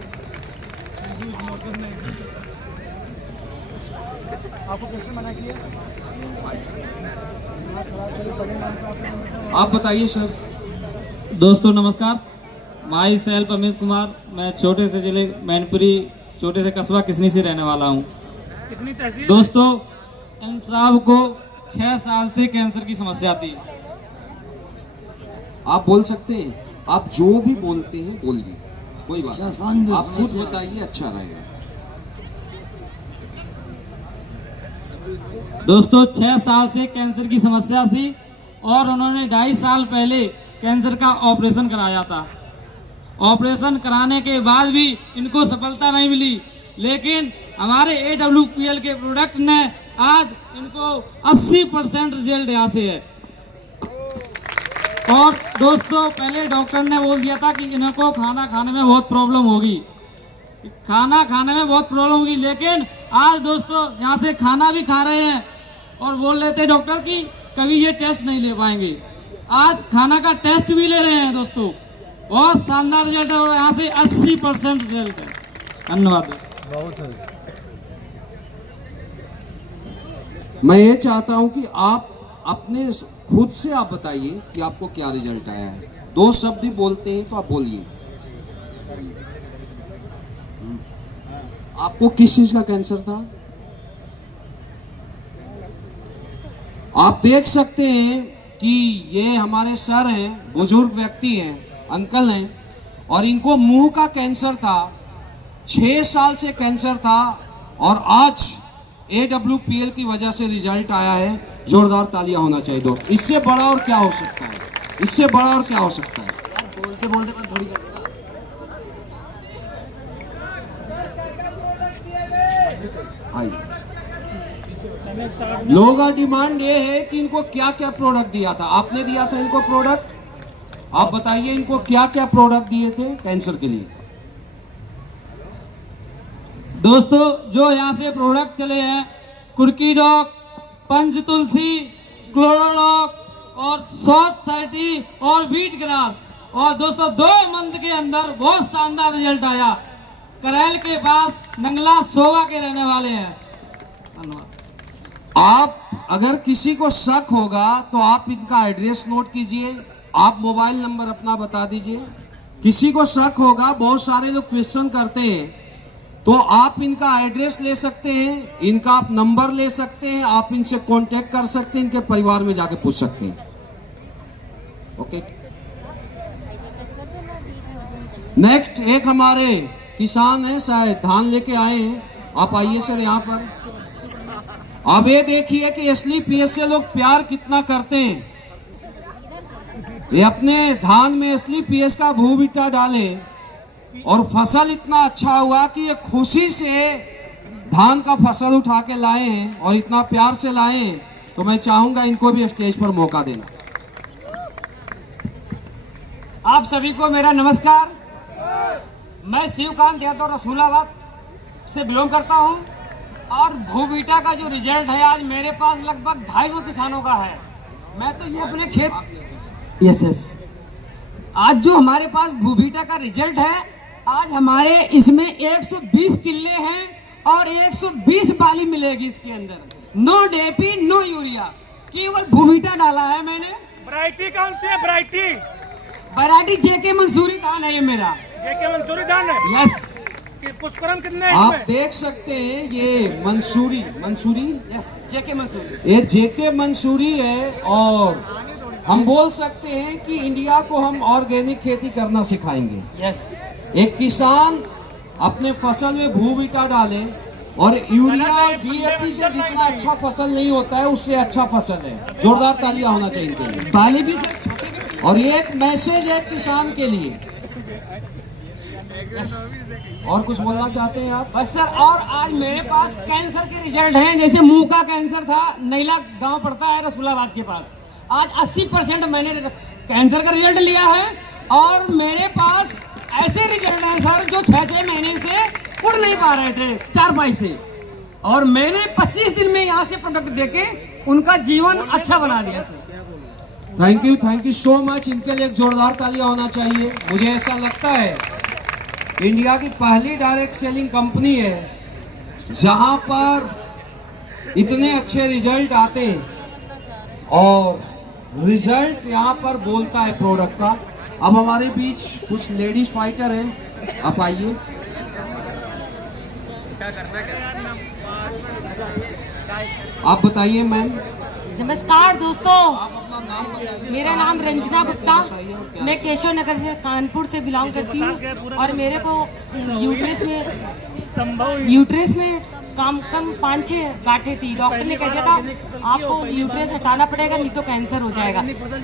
आप बताइए सर। दोस्तों नमस्कार, माई सेल्फ अमित कुमार। मैं छोटे से जिले मैनपुरी, छोटे से कस्बा किसनी से रहने वाला हूँ। दोस्तों, इन साहब को 6 साल से कैंसर की समस्या थी। आप बोल सकते हैं? आप जो भी बोलते हैं बोलिए, कोई बात नहीं, आप खुद बताइए, अच्छा रहेगा। दोस्तों 6 साल से कैंसर की समस्या थी और उन्होंने 2.5 साल पहले कैंसर का ऑपरेशन कराया था। ऑपरेशन कराने के बाद भी इनको सफलता नहीं मिली, लेकिन हमारे AWPL के प्रोडक्ट ने आज इनको 80% रिजल्ट यहाँ से है। और दोस्तों पहले डॉक्टर ने बोल दिया था कि इनको खाना खाने में बहुत प्रॉब्लम होगी, लेकिन आज दोस्तों यहाँ से खाना भी खा रहे हैं और बोल रहे थे डॉक्टर कि कभी ये टेस्ट नहीं ले पाएंगे, आज खाना का टेस्ट भी ले रहे हैं। दोस्तों बहुत शानदार रिजल्ट है और यहाँ से 80% रिजल्ट है। धन्यवाद। मैं ये चाहता हूं कि आप अपने खुद से आप बताइए कि आपको क्या रिजल्ट आया है। 2 शब्द ही बोलते हैं तो आप बोलिए। आपको किस चीज का कैंसर था? आप देख सकते हैं कि ये हमारे सर हैं, बुजुर्ग व्यक्ति हैं, अंकल हैं, और इनको मुंह का कैंसर था। 6 साल से कैंसर था और आज AWPL की वजह से रिजल्ट आया है। जोरदार तालियां होना चाहिए दोस्त। इससे बड़ा और क्या हो सकता है? इससे बड़ा और क्या हो सकता है? बोलते बोलते पर थोड़ी आइए। लोगों का डिमांड ये है कि इनको क्या क्या प्रोडक्ट दिया था। आपने दिया था इनको प्रोडक्ट, आप बताइए इनको क्या क्या प्रोडक्ट दिए थे कैंसर के लिए। दोस्तों जो यहाँ से प्रोडक्ट चले हैं, कुर्कीडॉक, पंच तुलसी, क्लोरोडॉक और सॉथ 30 और व्हीट ग्रास, और दोस्तों 2 मंथ के अंदर बहुत शानदार रिजल्ट आया। करैल के पास नंगला सोवा के रहने वाले हैं। धन्यवाद। आप अगर किसी को शक होगा तो आप इनका एड्रेस नोट कीजिए, आप मोबाइल नंबर अपना बता दीजिए। किसी को शक होगा, बहुत सारे लोग क्वेश्चन करते हैं, तो आप इनका एड्रेस ले सकते हैं, इनका आप नंबर ले सकते हैं, आप इनसे कांटेक्ट कर सकते हैं, इनके परिवार में जाके पूछ सकते हैं। ओके। नेक्स्ट एक हमारे किसान हैं, शायद धान लेके आए हैं। आप आइए सर यहाँ पर। अब ये देखिए कि SLPS से लोग प्यार कितना करते हैं। ये अपने धान में SLPS का भूबिटा डाले और फसल इतना अच्छा हुआ कि ये खुशी से धान का फसल उठा के लाए हैं और इतना प्यार से लाए हैं। तो मैं चाहूंगा इनको भी स्टेज पर मौका देना। आप सभी को मेरा नमस्कार। मैं शिवकांत यादव रसूलाबाद से बिलोंग करता हूं और भूबीटा का जो रिजल्ट है आज मेरे पास लगभग 250 किसानों का है। मैं तो ये अपने खेत यस आज जो हमारे पास भूबीटा का रिजल्ट है, आज हमारे इसमें 120 किले हैं और 120 बाली मिलेगी इसके अंदर। नो DAP नो यूरिया, केवल भूबीटा डाला है मैंने। वैरायटी कौन सी है? वैरायटी JK मंसूरी धान है ये मेरा। JK मंसूरी धान है। यस। पुष्करम कितने है आप इसमें? देख सकते हैं ये मंसूरी यस JK मंसूरी, ये JK मंसूरी है। और हम बोल सकते हैं कि इंडिया को हम ऑर्गेनिक खेती करना सिखाएंगे। यस। एक किसान अपने फसल में भूबिटा डाले और यूरिया DAP से जितना अच्छा फसल नहीं होता है उससे अच्छा फसल है। जोरदार तालियां होना चाहिए इनके लिए। बाली भी सर छोटे भी। और ये एक मैसेज है किसान के लिए। और कुछ बोलना चाहते हैं आप? बस सर, और आज मेरे पास कैंसर के रिजल्ट हैं। जैसे मुंह का कैंसर था, नैला गांव पड़ता है रसूलाबाद के पास, आज 80% मैंने कैंसर का रिजल्ट लिया है। और मेरे पास ऐसे रिजल्ट हैं सर जो 6-6 महीने से उड़ नहीं पा रहे थे 4 पाई से, और मैंने 25 दिन में यहाँ से प्रोडक्ट देके उनका जीवन अच्छा बना दिया sir. Thank you so much. इनके लिए एक जोरदार तालियां होना चाहिए। मुझे ऐसा लगता है इंडिया की पहली डायरेक्ट सेलिंग कंपनी है जहां पर इतने अच्छे रिजल्ट आते हैं और रिजल्ट यहां पर बोलता है प्रोडक्ट का। अब हमारे बीच कुछ लेडीज फाइटर हैं, आप आइए। आप बताइए मैम। नमस्कार दोस्तों, आप अपना मेरा नाम रंजना गुप्ता, मैं केशव नगर से कानपुर से बिलोंग करती हूँ और मेरे को यूट्रस में कम 5-6 गांठें थी। डॉक्टर ने कह दिया था आपको यूट्रस हटाना पड़ेगा, नहीं तो कैंसर हो जाएगा।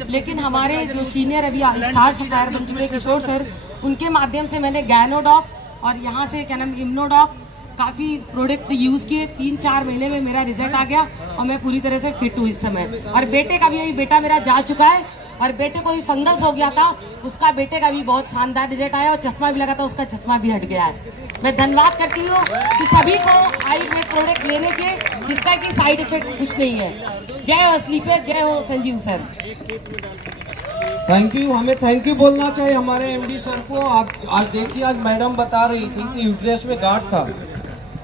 लेकिन हमारे जो सीनियर अभी स्टार सफायर बन चुके किशोर सर, उनके माध्यम से मैंने गैनोडॉक और यहाँ से क्या नाम इम्नोडॉक काफ़ी प्रोडक्ट यूज़ किए। 3-4 महीने में मेरा रिजल्ट आ गया और मैं पूरी तरह से फिट हूँ इस समय। और बेटे का भी, अभी बेटा मेरा जा चुका है और बेटे को भी फंगस हो गया था, उसका बेटे का भी बहुत शानदार रिजल्ट आया और चश्मा भी लगा था, उसका चश्मा भी हट गया है। मैं धन्यवाद करती हूँ कि सभी को आयुर्वेद प्रोडक्ट लेने चाहिए जिसका कि साइड इफेक्ट कुछ नहीं है। जय हो स्लीपेज, जय हो संजीव सर। Thank you. हमें थैंक यू बोलना चाहिए हमारे एमडी सर को। आप आज देखिए, आज मैडम बता रही थी कि यूट्रस में गांठ था।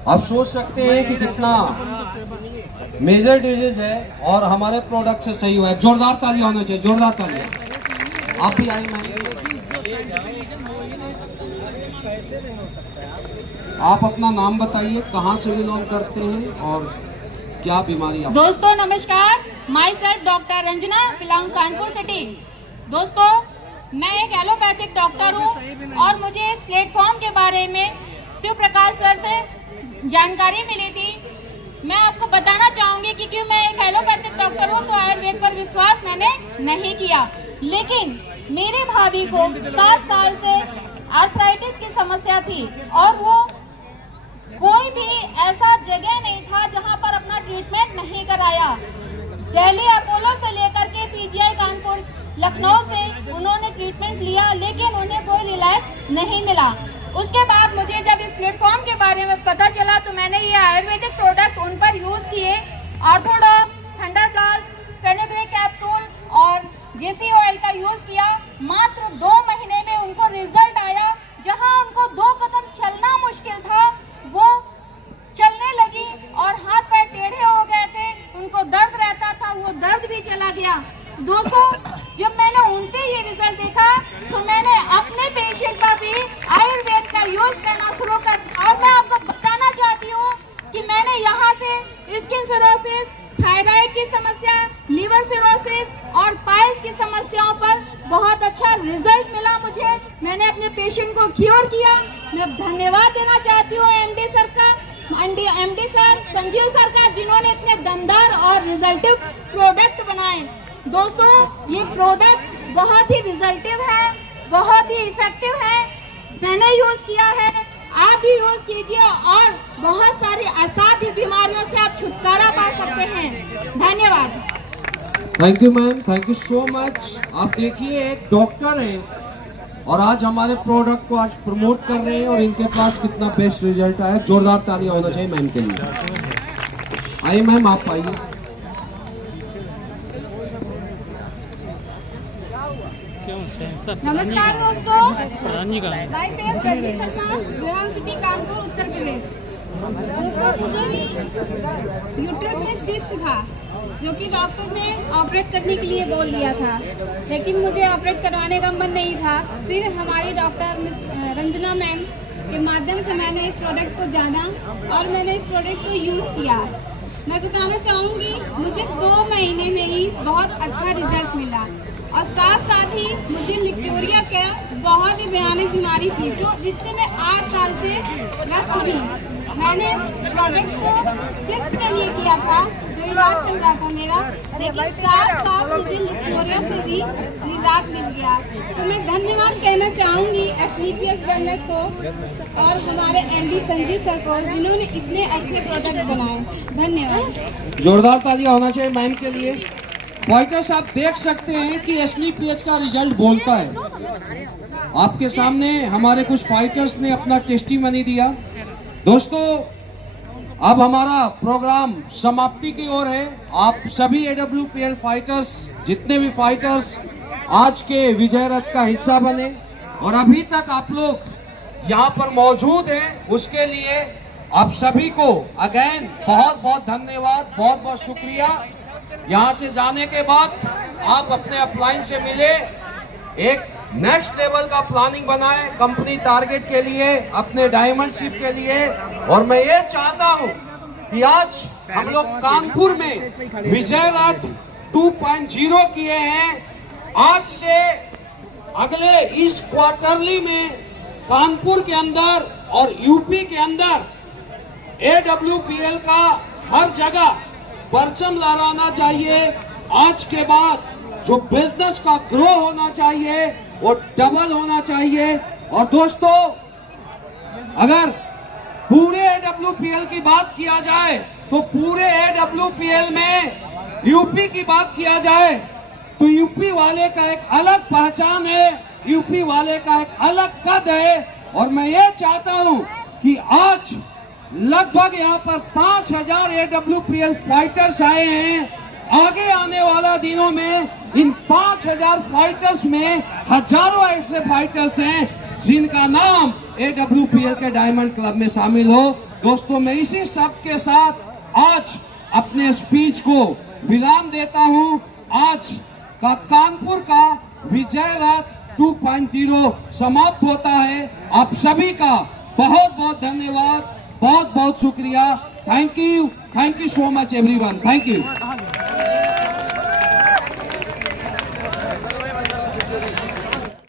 आप सोच सकते हैं कि कितना मेजर डिजीज है और हमारे प्रोडक्ट से सही हुआ है। जोरदार ताली होना चाहिए, जोरदार ताली। आप भी आई मैम, आप अपना नाम बताइए, कहाँ से बिलोंग करते हैं और क्या बीमारी आप? दोस्तों नमस्कार, my self doctor Ranjana, belong Kanpur city. दोस्तों मैं एक एलोपैथिक डॉक्टर हूँ और मुझे इस प्लेटफॉर्म के बारे में शिव प्रकाश सर से जानकारी मिली थी। मैं आपको बताना चाहूँगी कि क्यों मैं एक एलोपैथिक डॉक्टर हूँ तो आयुर्वेद पर विश्वास मैंने नहीं किया। लेकिन मेरी भाभी को 7 साल से आर्थराइटिस की समस्या थी और वो कोई भी ऐसा जगह नहीं था जहां पर अपना ट्रीटमेंट नहीं कराया। दिल्ली अपोलो से लेकर के पीजीआई कानपुर, लखनऊ से उन्होंने ट्रीटमेंट लिया लेकिन उन्हें कोई रिलैक्स नहीं मिला। उसके बाद मुझे जब इस प्लेटफॉर्म के बारे में पता चला तो मैंने ये आयुर्वेदिक प्रोडक्ट उन पर यूज़ किए। Orthodox, thunder blast, fenugreek capsule और जेसी ऑयल का यूज़ किया। मात्र 2 महीने में उनको रिजल्ट आया। जहां उनको 2 कदम चलना मुश्किल था वो चलने लगी और हाथ पैर टेढ़े हो गए थे। उनको दर्द रहता था, वो दर्द भी चला गया। तो दोस्तों जब मैंने उन पे ये रिजल्ट देखा तो मैंने अपने पेशेंट पर भी आयुर्वेद का यूज करना शुरू कर। और मैं आपको बताना चाहती हूँ कि मैंने यहाँ से स्किन सिरोसिस, थायराइड की समस्या, लीवर सिरोसिस और पाइल्स की समस्याओं पर बहुत अच्छा रिजल्ट मिला मुझे। मैंने अपने पेशेंट को क्योर किया। मैं धन्यवाद देना चाहती हूँ एमडी सर का, एमडी सर संजीव सर का, जिन्होंने इतने दमदार और रिजल्टिव प्रोडक्ट बनाए। दोस्तों ये प्रोडक्ट बहुत ही रिजल्टिव है, बहुत ही इफेक्टिव है। मैंने यूज किया है, आप भी यूज कीजिए और बहुत सारी असाध्य बीमारियों से आप छुटकारा पा सकते हैं। धन्यवाद। Thank you ma'am, thank you so much. आप देखिए एक डॉक्टर हैं और आज हमारे प्रोडक्ट को आज प्रमोट कर रहे हैं और इनके पास कितना बेस्ट रिजल्ट आया। जोरदार तालियां होना चाहिए मैम के लिए। आइए मैम, आप आइए। नमस्कार दोस्तों, myself Rajni Sharma, belong city Kanpur, Uttar Pradesh. दोस्तों मुझे भी यूट्रस में सिस्ट था जो कि डॉक्टर ने ऑपरेट करने के लिए बोल दिया था, लेकिन मुझे ऑपरेट करवाने का मन नहीं था। फिर हमारी डॉक्टर मिस रंजना मैम के माध्यम से मैंने इस प्रोडक्ट को जाना और मैंने इस प्रोडक्ट को यूज़ किया। मैं बताना चाहूँगी मुझे 2 महीने में ही बहुत अच्छा रिजल्ट मिला और साथ ही मुझे लिक्टोरिया का बहुत ही भयानक बीमारी थी जिससे मैं 8 साल से ग्रस्त थी। मैंने प्रोडक्ट को सिस्ट के लिए किया था, जो इलाज चल रहा था मेरा, लेकिन साथ मुझे लिक्टोरिया से भी निजात मिल गया। तो मैं धन्यवाद कहना चाहूँगी एसलीपीएस वेलनेस को और हमारे एमडी संजीव सर को, जिन्होंने इतने अच्छे प्रोडक्ट बनाए। धन्यवाद। जोरदार तालियां होना चाहिए मैम के लिए। फाइटर्स आप देख सकते हैं कि एसलीपीएस का रिजल्ट बोलता है। आपके सामने हमारे कुछ फाइटर्स ने अपना टेस्टिमनी दिया। दोस्तों अब हमारा प्रोग्राम समाप्ति की ओर है। आप सभी AWPL फाइटर्स, जितने भी फाइटर्स आज के विजय रथ का हिस्सा बने और अभी तक आप लोग यहाँ पर मौजूद हैं, उसके लिए आप सभी को अगेन बहुत बहुत धन्यवाद, बहुत बहुत शुक्रिया। यहाँ से जाने के बाद आप अपने अपलाइन से मिले, एक नेक्स्ट लेवल का प्लानिंग बनाए कंपनी टारगेट के लिए, अपने डायमंडशिप के लिए। और मैं ये चाहता हूँ कि आज हम लोग कानपुर में विजय रथ 2.0 किए हैं। आज से अगले इस क्वार्टरली में कानपुर के अंदर और यूपी के अंदर AWPL का हर जगह परचम लहराना चाहिए। आज के बाद जो बिजनेस का ग्रो होना चाहिए वो डबल होना चाहिए। और दोस्तों, अगर पूरे AWPL की बात किया जाए तो पूरे AWPL में यूपी की बात किया जाए तो यूपी वाले का एक अलग पहचान है, यूपी वाले का एक अलग कद है। और मैं ये चाहता हूं कि आज लगभग यहाँ पर 5000 AWPL फाइटर्स आए हैं। आगे आने वाला दिनों में इन 5000 फाइटर्स में हजारों ऐसे फाइटर्स हैं जिनका नाम AWPL के डायमंड क्लब में शामिल हो। दोस्तों, मैं इसी सब के साथ आज अपने स्पीच को विराम देता हूं। आज का कानपुर का विजय रथ 2.0 समाप्त होता है। आप सभी का बहुत बहुत धन्यवाद, बहुत बहुत शुक्रिया। Thank you so much everyone. Thank you.